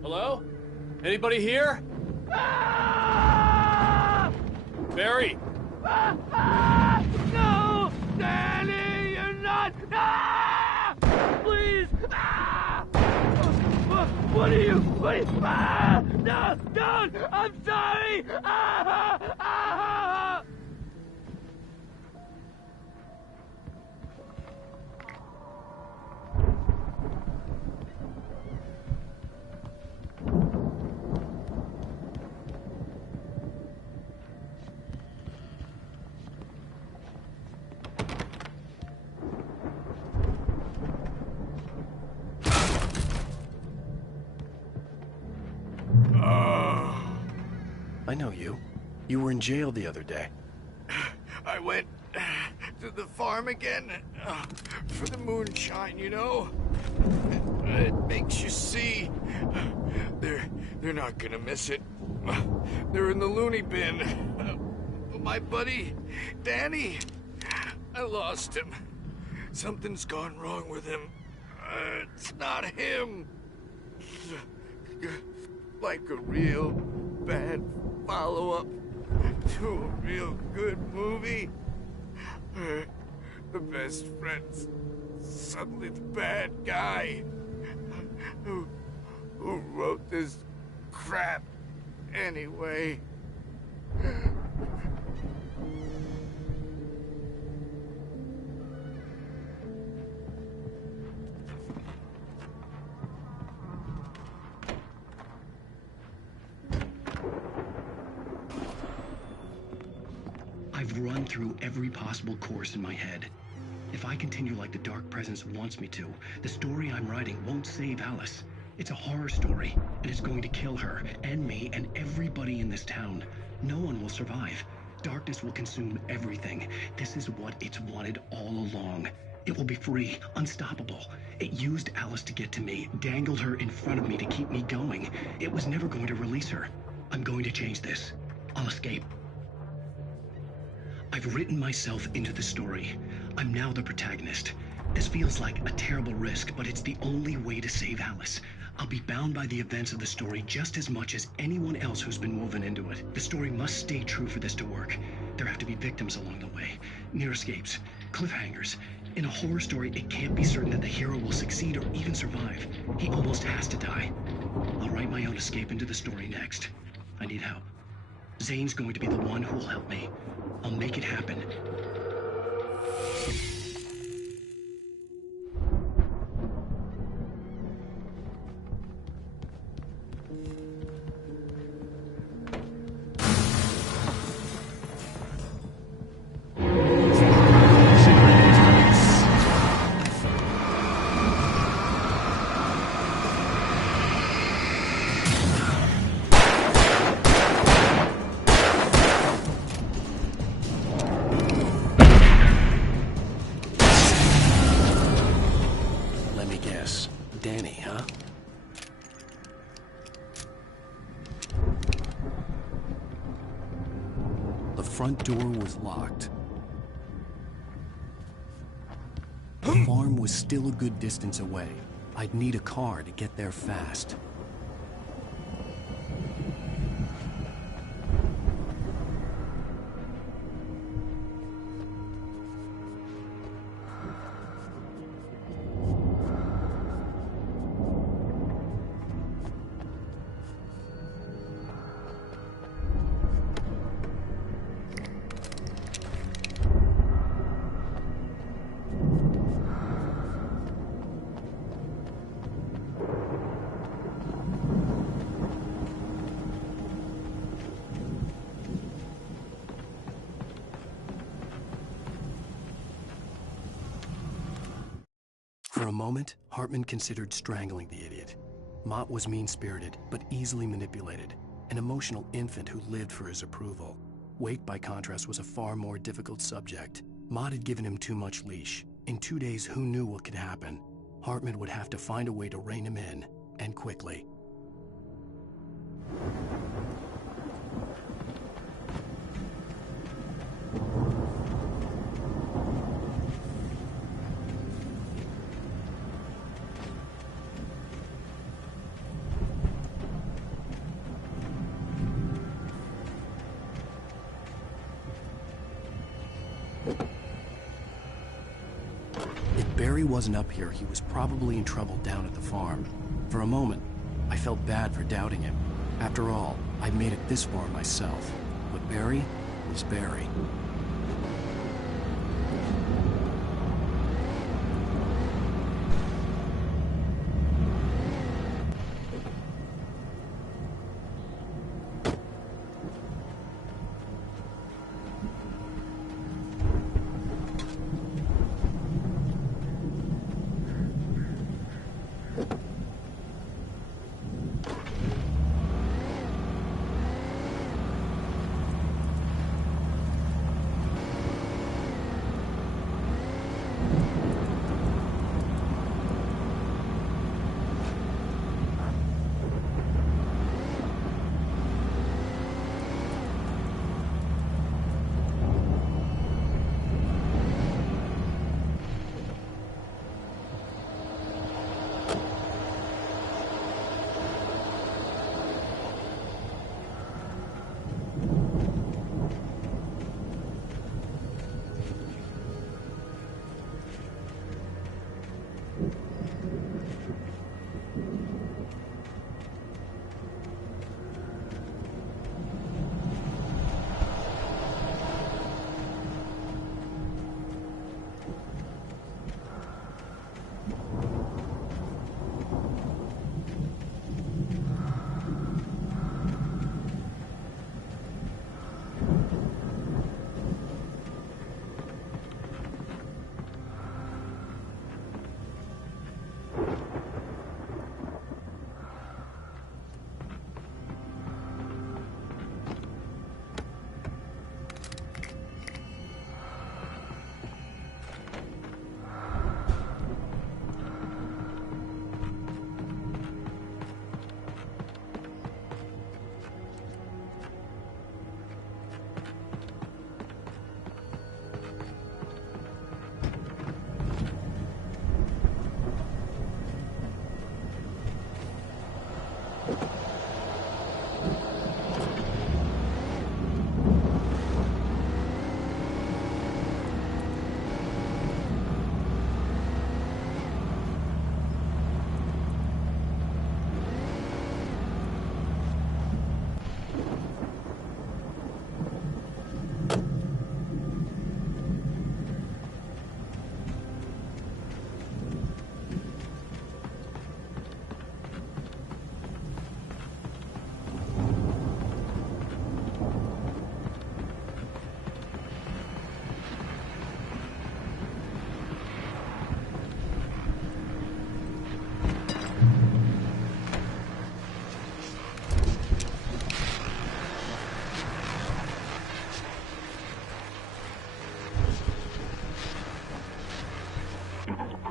Hello? Anybody here? Barry! No! Danny, you're not! Ah! Please! Ah! What are you? Ah! No! Don't! I'm sorry! Ah! Ah! I know you. You were in jail the other day. I went to the farm again for the moonshine, you know? It makes you see. They're not gonna miss it. They're in the loony bin. My buddy, Danny, I lost him. Something's gone wrong with him. It's not him. Like a real bad follow-up to a real good movie. The best friend's suddenly the bad guy. Who wrote this crap anyway? I've run through every possible course in my head. If I continue like the Dark Presence wants me to, the story I'm writing won't save Alice. It's a horror story, and it's going to kill her, and me, and everybody in this town. No one will survive. Darkness will consume everything. This is what it's wanted all along. It will be free, unstoppable. It used Alice to get to me, dangled her in front of me to keep me going. It was never going to release her. I'm going to change this. I'll escape. I've written myself into the story. I'm now the protagonist. This feels like a terrible risk, but it's the only way to save Alice. I'll be bound by the events of the story just as much as anyone else who's been woven into it. The story must stay true for this to work. There have to be victims along the way, near escapes, cliffhangers. In a horror story, it can't be certain that the hero will succeed or even survive. He almost has to die. I'll write my own escape into the story next. I need help. Zane's going to be the one who will help me. I'll make it happen. Danny, huh? The front door was locked. The farm was still a good distance away. I'd need a car to get there fast. For a moment, Hartman considered strangling the idiot. Mott was mean-spirited, but easily manipulated, an emotional infant who lived for his approval. Wake, by contrast, was a far more difficult subject. Mott had given him too much leash. In 2 days, who knew what could happen? Hartman would have to find a way to rein him in, and quickly. If Barry wasn't up here, he was probably in trouble down at the farm. For a moment, I felt bad for doubting him. After all, I'd made it this far myself. But Barry was Barry.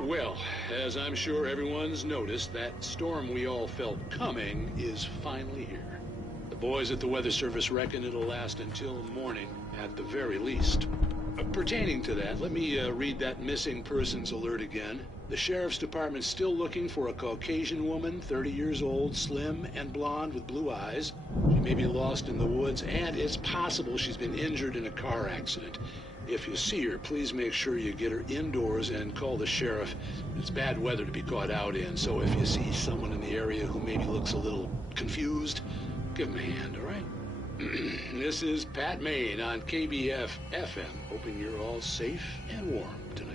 Well, as I'm sure everyone's noticed, that storm we all felt coming is finally here. The boys at the Weather Service reckon it'll last until morning, at the very least. Pertaining to that, let me read that missing persons alert again. The Sheriff's Department's still looking for a Caucasian woman, 30 years old, slim and blonde with blue eyes. She may be lost in the woods, and it's possible she's been injured in a car accident. If you see her, please make sure you get her indoors and call the sheriff. It's bad weather to be caught out in, so if you see someone in the area who maybe looks a little confused, give him a hand, all right? This is Pat Maine on KBF FM, hoping you're all safe and warm tonight.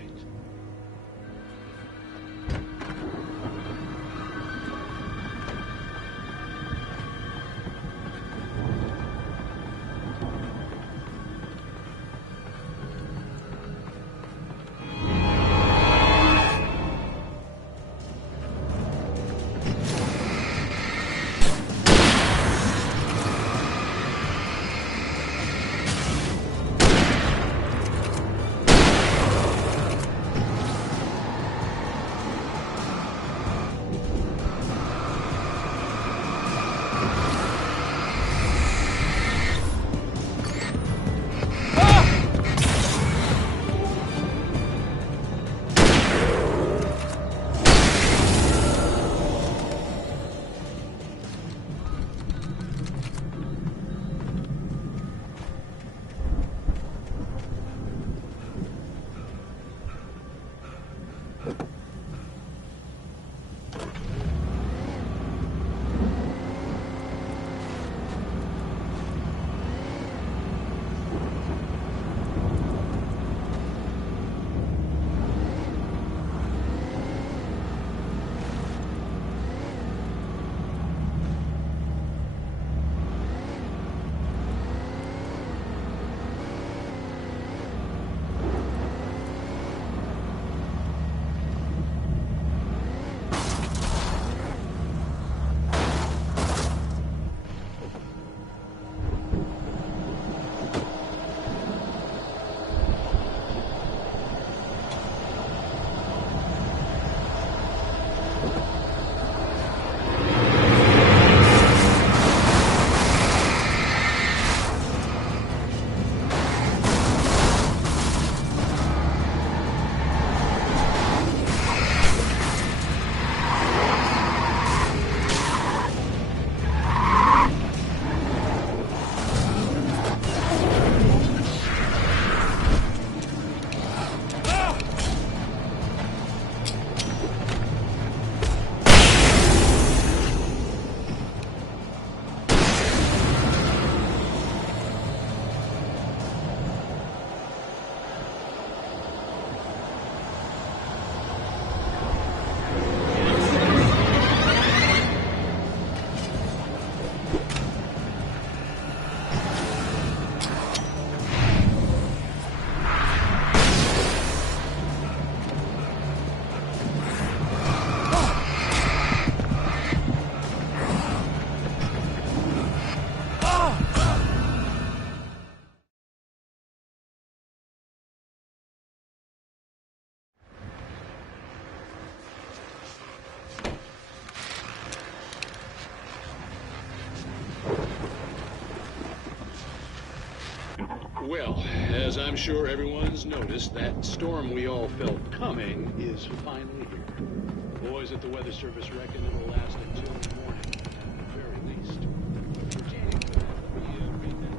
Well, as I'm sure everyone's noticed, that storm we all felt coming is finally here. The boys at the Weather Service reckon it'll last until the morning, at the very least. Pertaining to that, let me read that.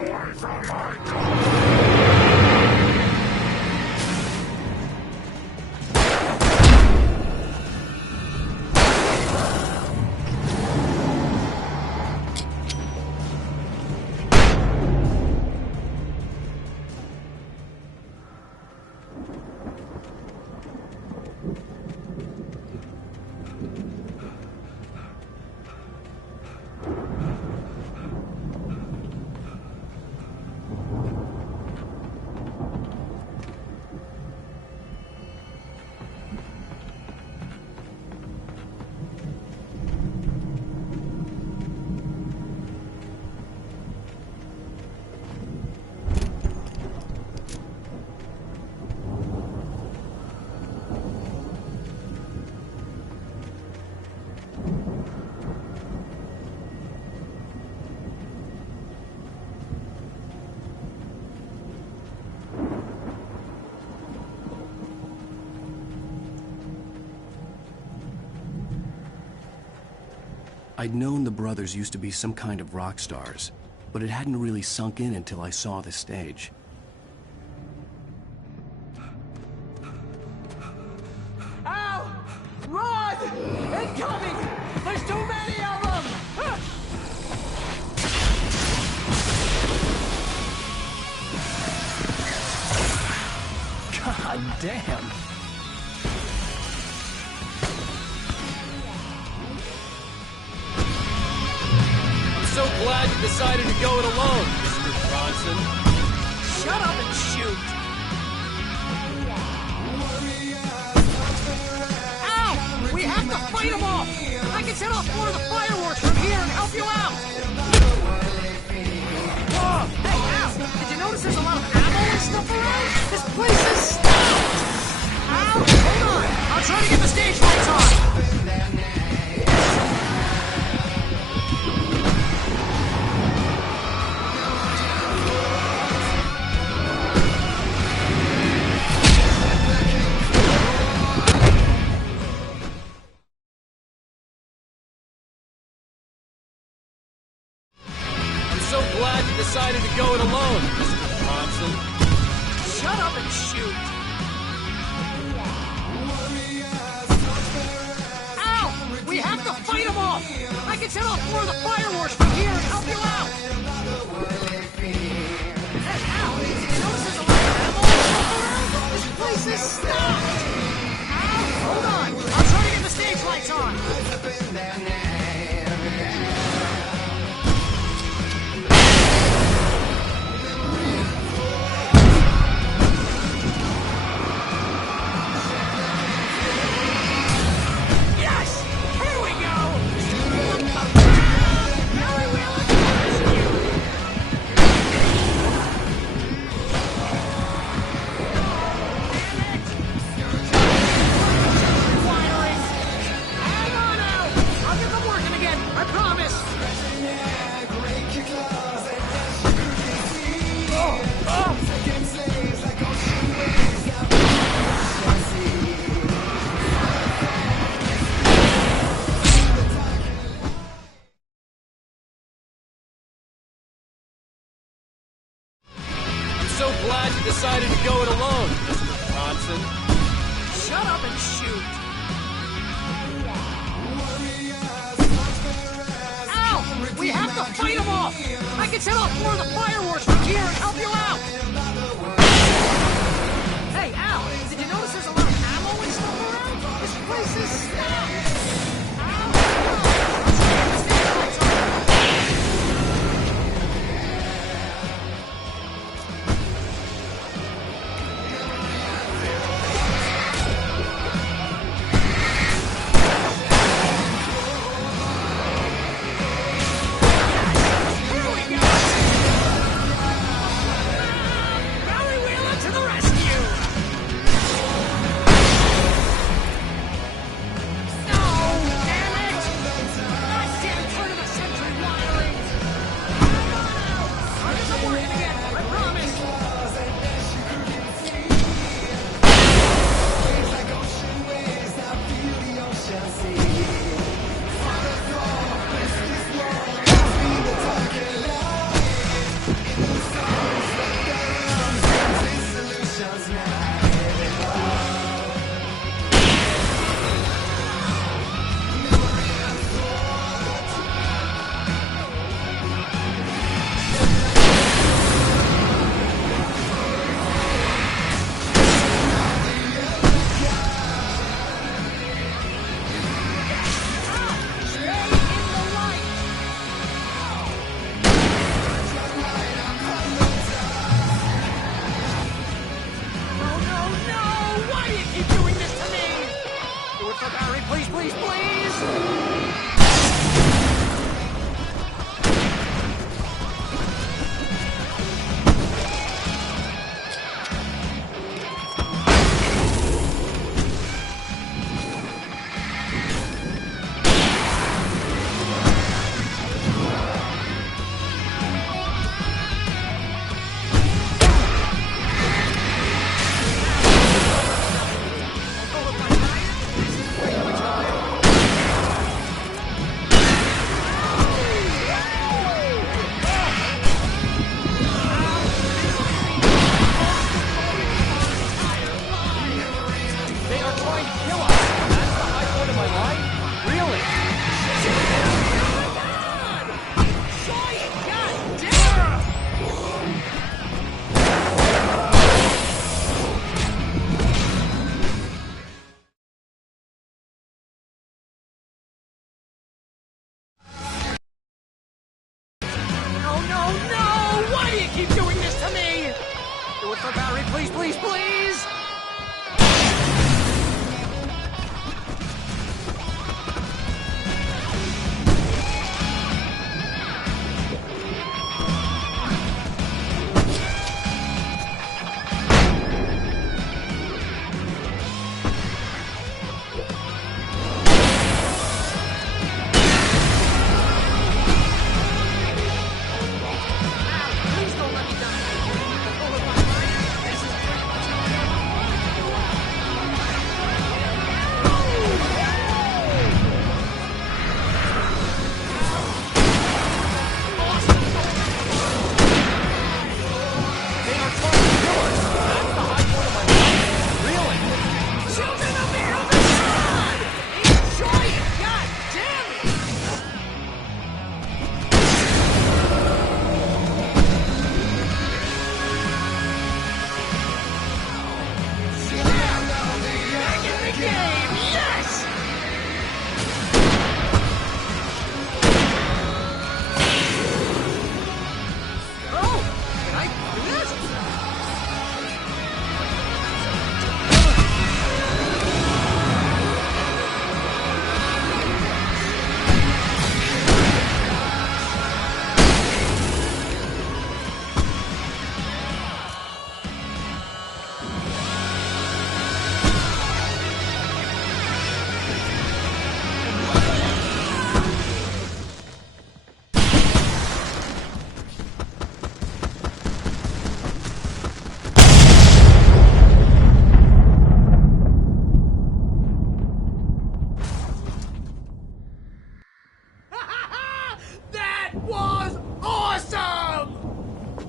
away from my car! I'd known the brothers used to be some kind of rock stars, but it hadn't really sunk in until I saw the stage. Ow! Run! Incoming! There's too many of them! God damn! So glad you decided to go it alone, Mr. Bronson. Shut up and shoot! Ow! We have to fight them off! I can set off more of the fireworks from here and help you out! Whoa! Hey, Al! Did you notice there's a lot of ammo and stuff around? This place is stopped! Al, hold on! I'll try to get the stage lights on! So glad you decided to go it alone, Mr. Bronson. Shut up and shoot! Ow! We have to fight them off! I can set off more of the fireworks from here and help you out! Hey, Al, did you notice there's a lot of ammo and stuff around? This place is stopped! Al, hold on! I'll try to get the stage lights on! So glad you decided to go it alone, Mr. Bronson. Shut up and shoot! Ow! We have to fight them off! I can set off more of the fireworks from here and help you out! Hey, Al, did you notice there's a lot of ammo and stuff around? This place is stopped! Do it for Barry, please, please, please!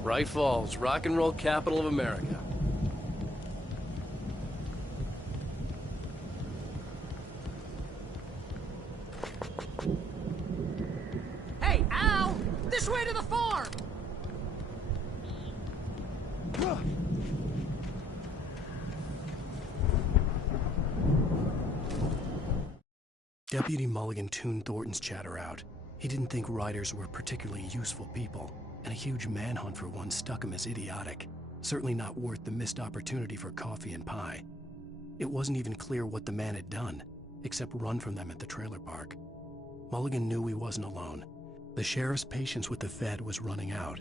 Bright Falls, rock and roll capital of America. Hey, Al! This way to the farm! Deputy Mulligan tuned Thornton's chatter out. He didn't think riders were particularly useful people, and a huge manhunt for one stuck him as idiotic. Certainly not worth the missed opportunity for coffee and pie. It wasn't even clear what the man had done, except run from them at the trailer park. Mulligan knew he wasn't alone. The sheriff's patience with the Fed was running out.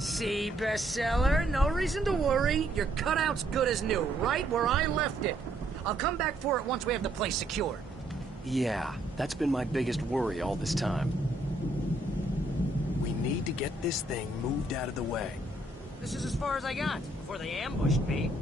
See, bestseller? No reason to worry. Your cutout's good as new, right where I left it. I'll come back for it once we have the place secured. Yeah, that's been my biggest worry all this time. We need to get this thing moved out of the way. This is as far as I got, before they ambushed me.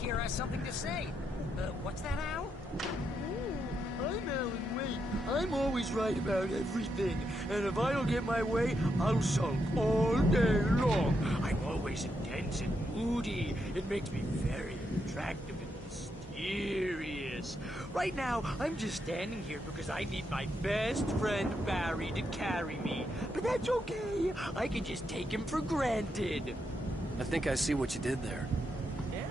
Here has something to say. What's that, Al? I'm Alan Wake. I'm always right about everything. And if I don't get my way, I'll sulk all day long. I'm always intense and moody. It makes me very attractive and mysterious. Right now, I'm just standing here because I need my best friend Barry to carry me. But that's okay. I can just take him for granted. I think I see what you did there. Yeah,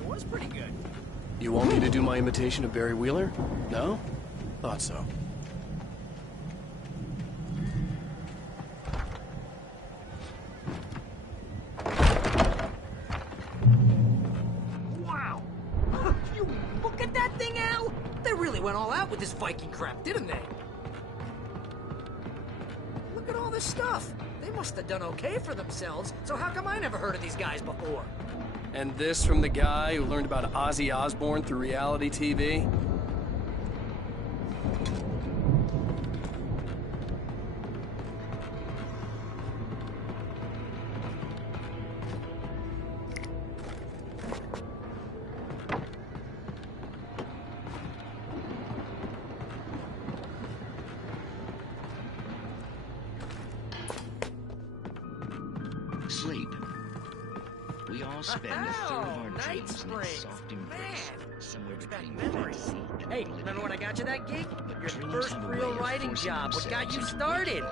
it was pretty good. You want me to do my imitation of Barry Wheeler? No? Thought so. Wow! You look at that thing, Al! They really went all out with this Viking crap, didn't they? Look at all this stuff. They must have done okay for themselves, so how come I never heard of these guys before? And this from the guy who learned about Ozzy Osbourne through reality TV? Sleep. We all spend a third of our dreams in its soft embrace, somewhere between fantasy and Hey, remember when I got you that gig? Your first real writing job, what got you started?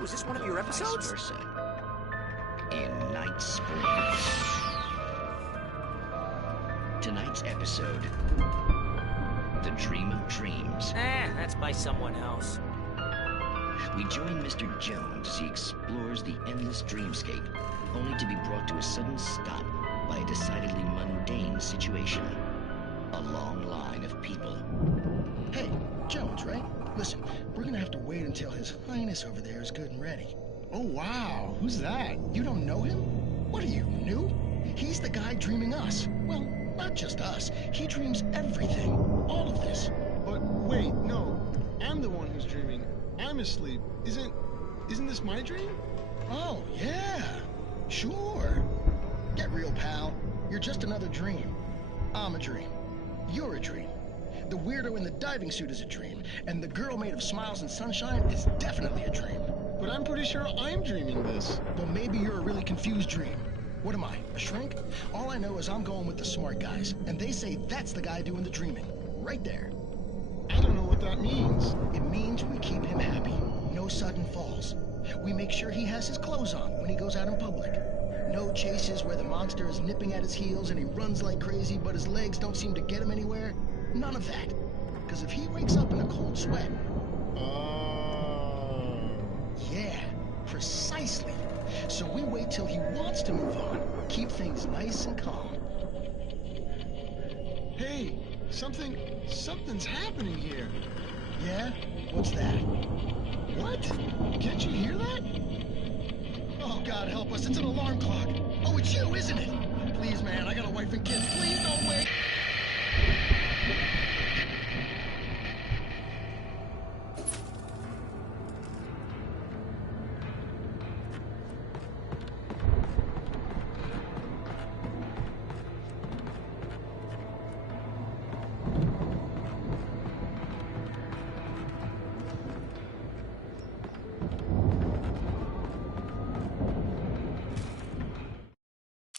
Was this one of your episodes? In Night Springs. Tonight's episode, The Dream of Dreams. That's by someone else. We join Mr. Jones as he explores the endless dreamscape, only to be brought to a sudden stop by a decidedly mundane situation. A long line of people. Hey, Jones, right? Listen, we're gonna have to wait until His Highness over there is good and ready. Oh, wow. Who's that? You don't know him? What are you, new? He's the guy dreaming us. Well, not just us. He dreams everything. All of this. But wait, no. I'm the one who's dreaming. I'm asleep. Isn't this my dream? Oh, yeah. Sure. Get real, pal. You're just another dream. I'm a dream. You're a dream. The weirdo in the diving suit is a dream, and the girl made of smiles and sunshine is definitely a dream. But I'm pretty sure I'm dreaming this. Well, maybe you're a really confused dream. What am I, a shrink? All I know is I'm going with the smart guys, and they say that's the guy doing the dreaming. Right there. I don't know what that means. It means we keep him happy. No sudden falls. We make sure he has his clothes on when he goes out in public. No chases where the monster is nipping at his heels and he runs like crazy, but his legs don't seem to get him anywhere. None of that. Because if he wakes up in a cold sweat... Yeah, precisely. So we wait till he wants to move on. Keep things nice and calm. Hey, something's happening here. Yeah? What's that? What? Can't you hear that? Oh, God help us, it's an alarm clock. Oh, it's you, isn't it? Please, man, I got a wife and kids. Please don't wait.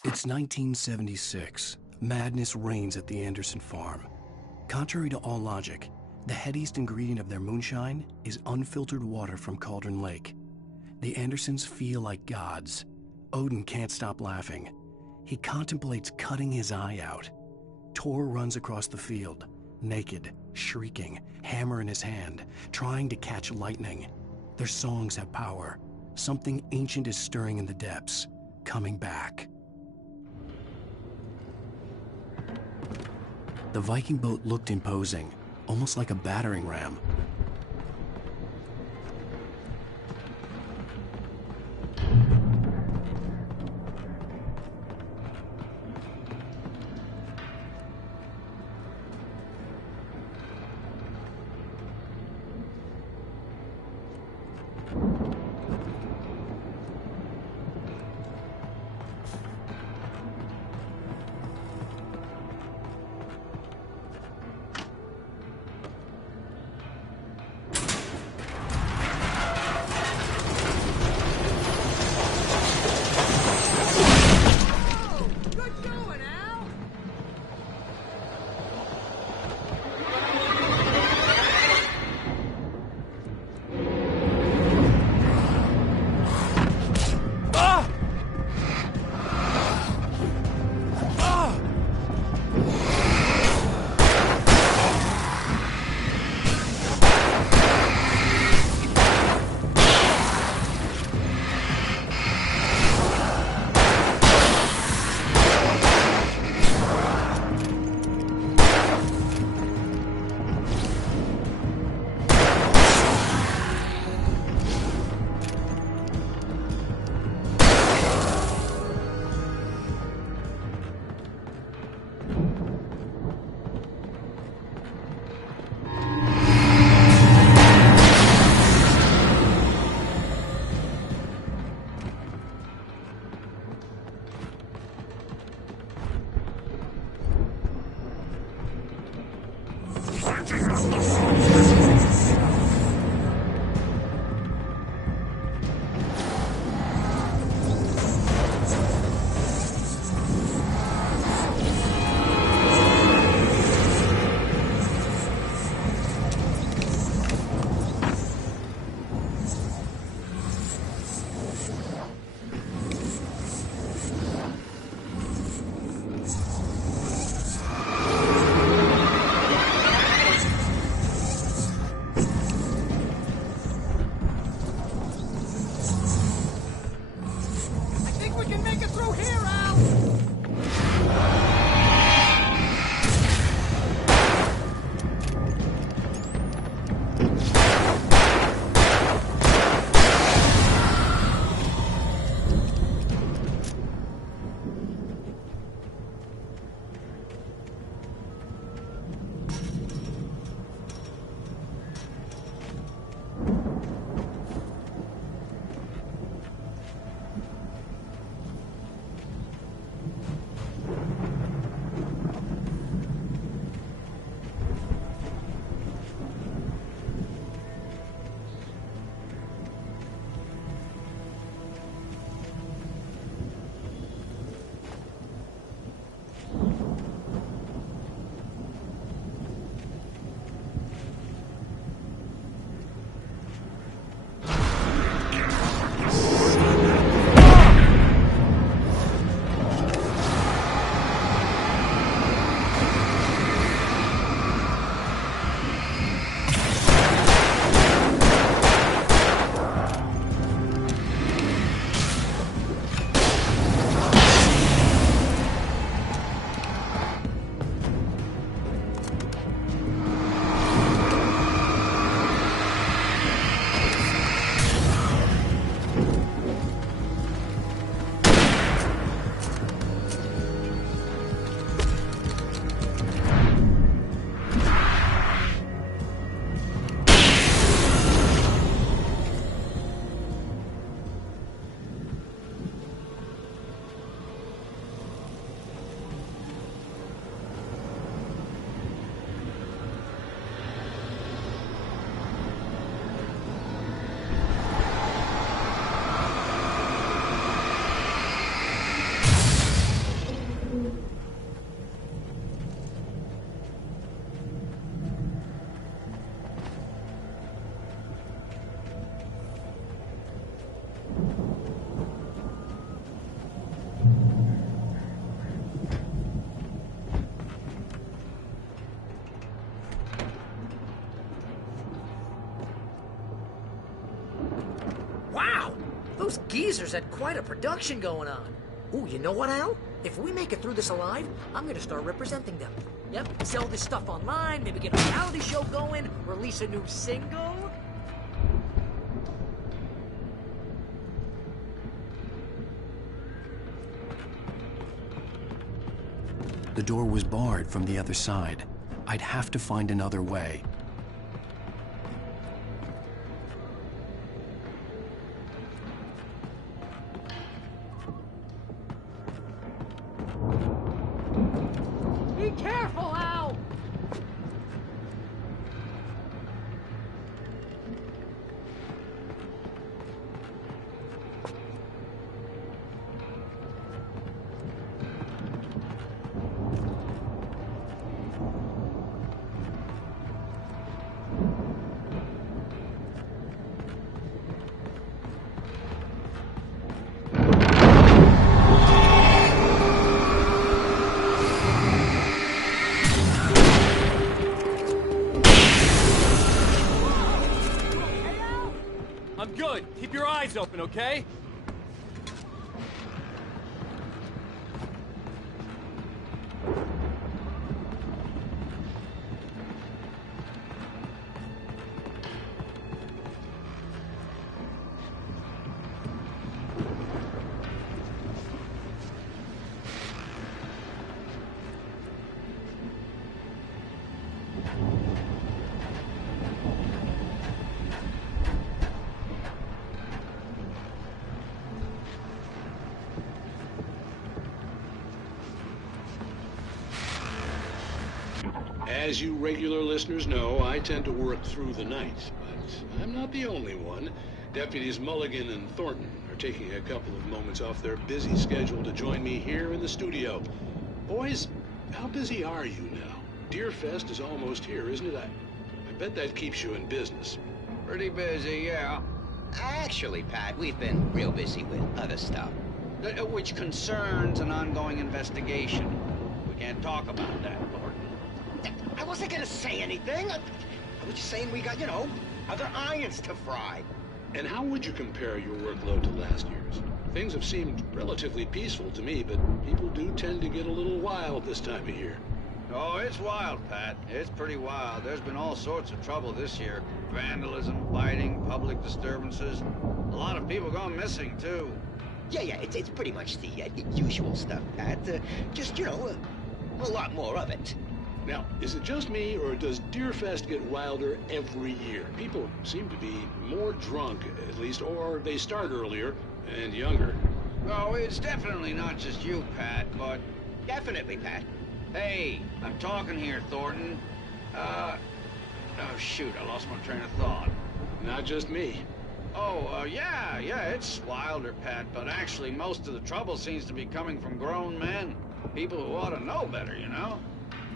It's 1976. Madness reigns at the Anderson farm. Contrary to all logic, the headiest ingredient of their moonshine is unfiltered water from Cauldron Lake. The Andersons feel like gods. Odin can't stop laughing. He contemplates cutting his eye out. Tor runs across the field, naked, shrieking, hammer in his hand, trying to catch lightning. Their songs have power. Something ancient is stirring in the depths, coming back. The Viking boat looked imposing, almost like a battering ram. Those geezers had quite a production going on. Ooh, you know what, Al? If we make it through this alive, I'm gonna start representing them. Yep, sell this stuff online, maybe get a reality show going, release a new single. The door was barred from the other side. I'd have to find another way. Be careful, Al! I'm good. Keep your eyes open, okay? As you regular listeners know, I tend to work through the night, but I'm not the only one. Deputies Mulligan and Thornton are taking a couple of moments off their busy schedule to join me here in the studio. Boys, how busy are you now? Deerfest is almost here, isn't it? I bet that keeps you in business. Pretty busy, yeah. Actually, Pat, we've been real busy with other stuff, which concerns an ongoing investigation. We can't talk about that, Thornton. I wasn't gonna say anything. I was just saying we got, other irons to fry. And how would you compare your workload to last year's? Things have seemed relatively peaceful to me, but people do tend to get a little wild this time of year. Oh, it's wild, Pat. It's pretty wild. There's been all sorts of trouble this year. Vandalism, fighting, public disturbances. A lot of people gone missing, too. Yeah, it's pretty much the usual stuff, Pat. Just, a lot more of it. Now, is it just me, or does Deerfest get wilder every year? People seem to be more drunk, at least, or they start earlier and younger. No, it's definitely not just you, Pat, but... Definitely, Pat. Hey, I'm talking here, Thornton. Oh, shoot, I lost my train of thought. Not just me. Oh, yeah, it's wilder, Pat, but actually most of the trouble seems to be coming from grown men. People who ought to know better,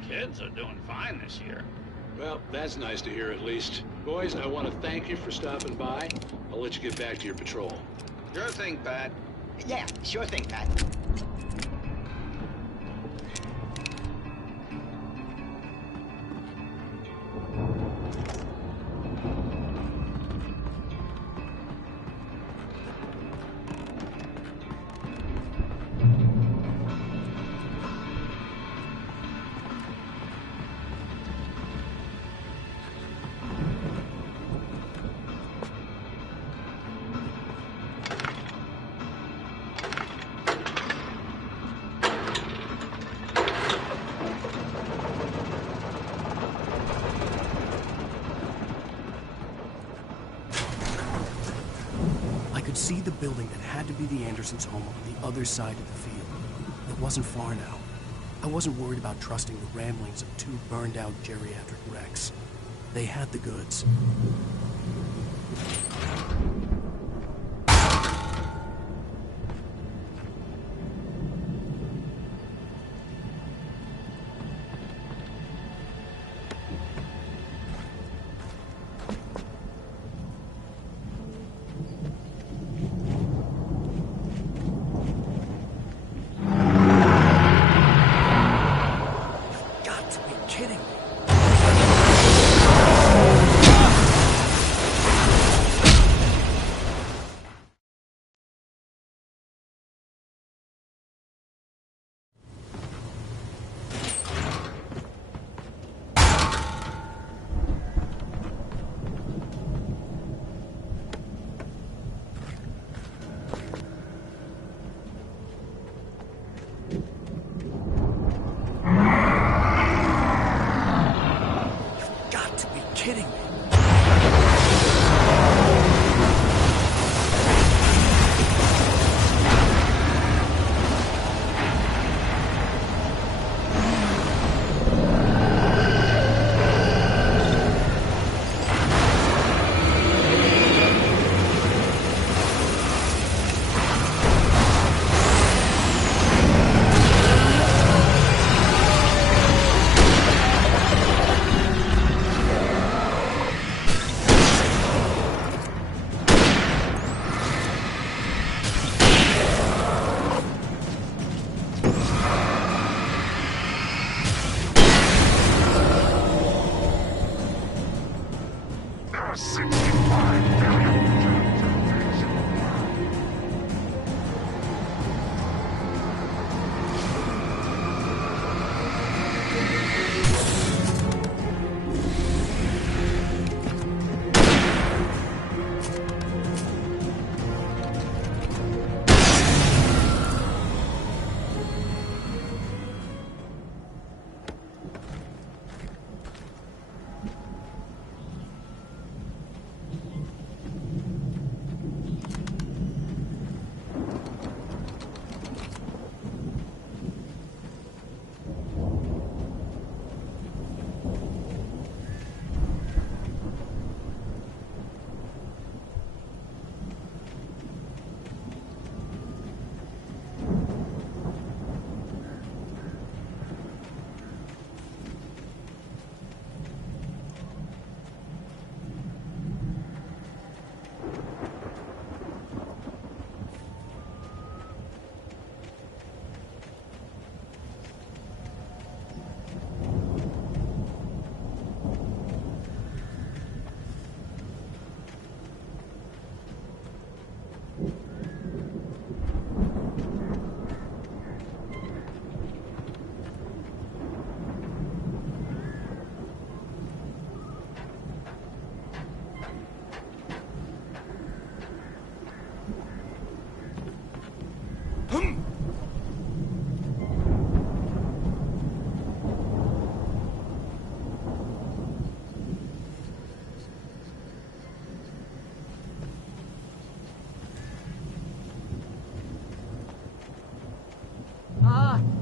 Kids are doing fine this year. Well, that's nice to hear at least. Boys, I want to thank you for stopping by. I'll let you get back to your patrol. Sure thing, Pat. Yeah, sure thing, Pat. See the building that had to be the Andersons' home on the other side of the field. It wasn't far now. I wasn't worried about trusting the ramblings of two burned-out geriatric wrecks. They had the goods. kidding me.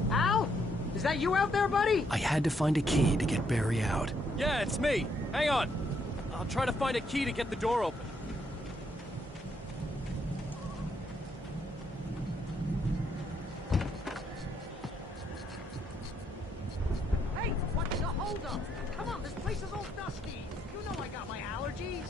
Al? Is that you out there, buddy? I had to find a key to get Barry out. Yeah, it's me. Hang on. I'll try to find a key to get the door open. Hey, what's the holdup? Come on, this place is all dusty. You know I got my allergies.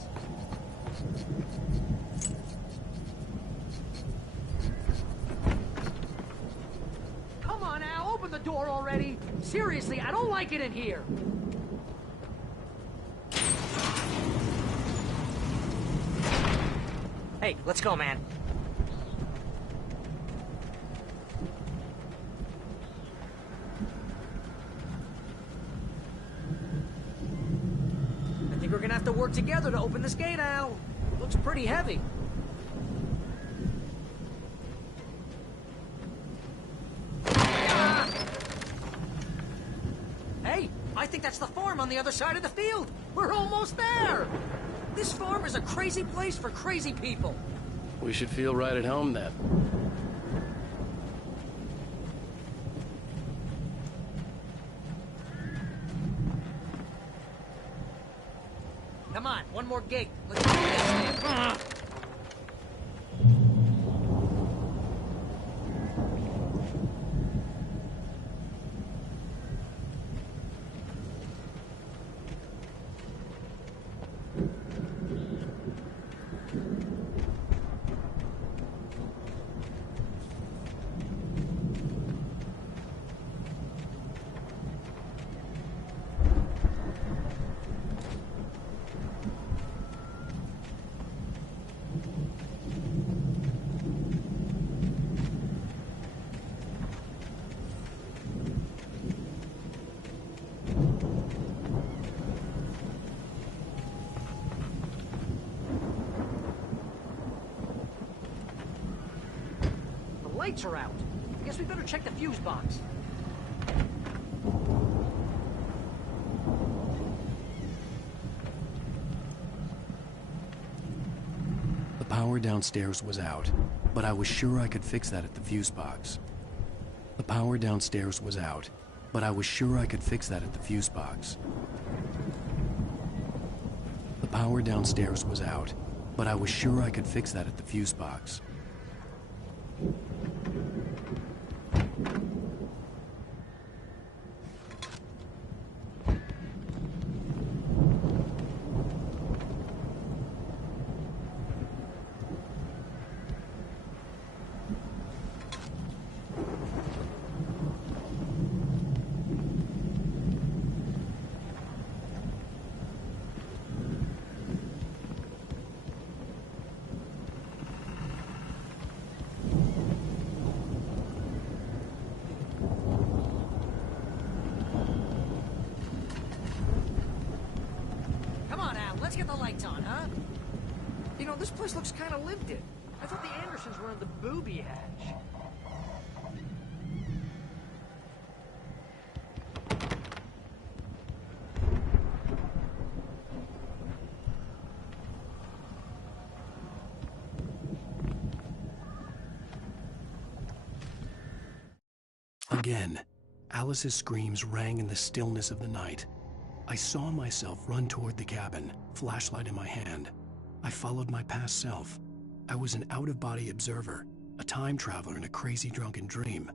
Come on, Al, open the door already. Seriously, I don't like it in here. Hey, let's go, man. I think we're gonna have to work together to open this gate, Al. Looks pretty heavy. Hey, I think that's the farm on the other side of the field. We're almost there. This farm is a crazy place for crazy people. We should feel right at home then. Come on, one more gate. Let's do this thing. Lights are out. I guess we better check the fuse box. power downstairs was out, but I was sure I could fix that at the fuse box. The power downstairs was out, but I was sure I could fix that at the fuse box. The power downstairs was out, but I was sure I could fix that at the fuse box. Let's get the lights on, huh? You know, this place looks kind of lived in. I thought the Andersons were in the booby hatch. Again, Alice's screams rang in the stillness of the night. I saw myself run toward the cabin, flashlight in my hand. I followed my past self. I was an out-of-body observer, a time traveler in a crazy drunken dream.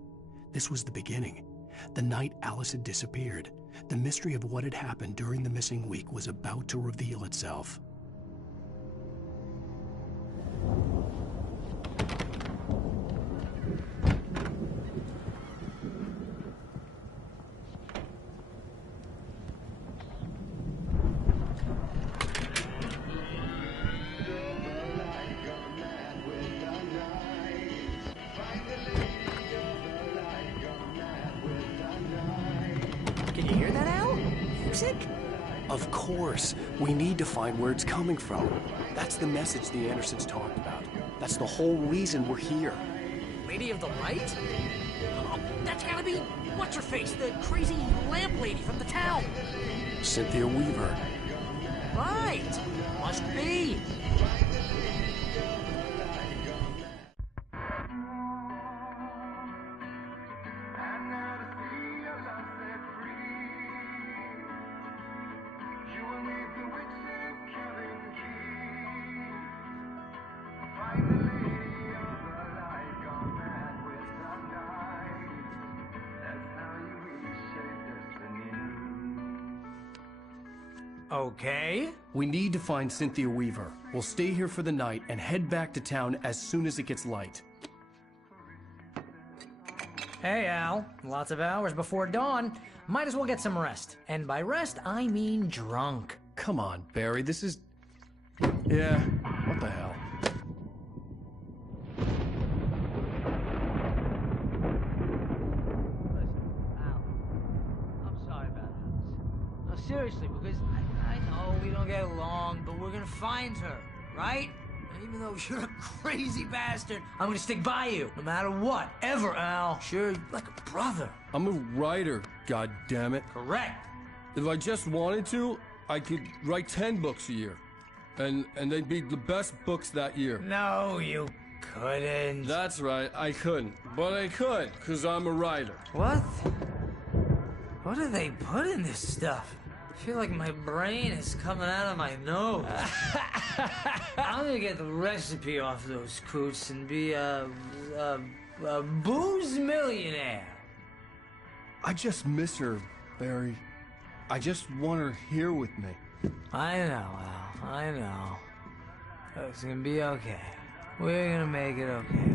This was the beginning. The night Alice had disappeared. The mystery of what had happened during the missing week was about to reveal itself. Can you hear that, Al? Music? Of course. We need to find where it's coming from. That's the message the Andersons talked about. That's the whole reason we're here. Lady of the Light? Oh, that's gotta be what's-her-face, the crazy lamp lady from the town. Cynthia Weaver. Right. Must be. Okay. We need to find Cynthia Weaver. We'll stay here for the night and head back to town as soon as it gets light. Hey, Al. Lots of hours before dawn. Might as well get some rest. And by rest, I mean drunk. Come on, Barry, this is... Yeah, what the hell? I'm sorry about this. No, seriously, because I know we don't get along, but we're gonna find her, right? And even though you're a crazy bastard, I'm gonna stick by you, no matter what, ever, Al. Sure, like a brother. I'm a writer, goddammit. Correct. If I just wanted to, I could write 10 books a year. And they'd be the best books that year. No, you couldn't. That's right, I couldn't. But I could, because I'm a writer. What? What do they put in this stuff? I feel like my brain is coming out of my nose. I'm gonna get the recipe off those coots and be a booze millionaire. I just miss her, Barry. I just want her here with me. I know, Al. I know. It's gonna be okay. We're gonna make it okay.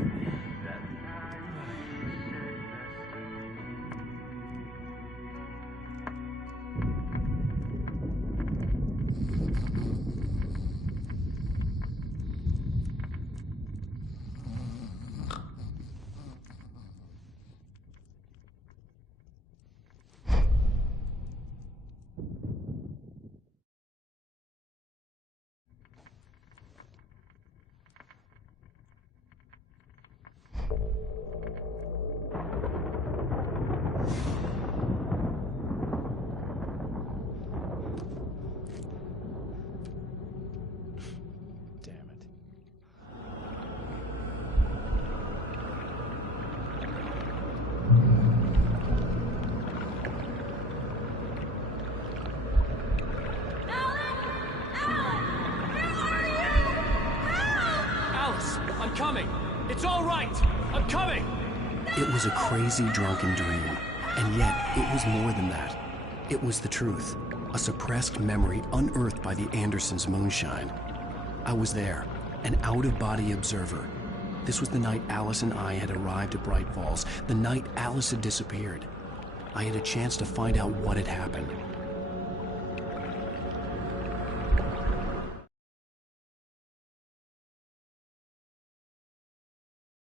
coming. It's all right. I'm coming. It was a crazy, drunken dream. And yet, it was more than that. It was the truth. A suppressed memory unearthed by the Andersons' moonshine. I was there, an out-of-body observer. This was the night Alice and I had arrived at Bright Falls, the night Alice had disappeared. I had a chance to find out what had happened,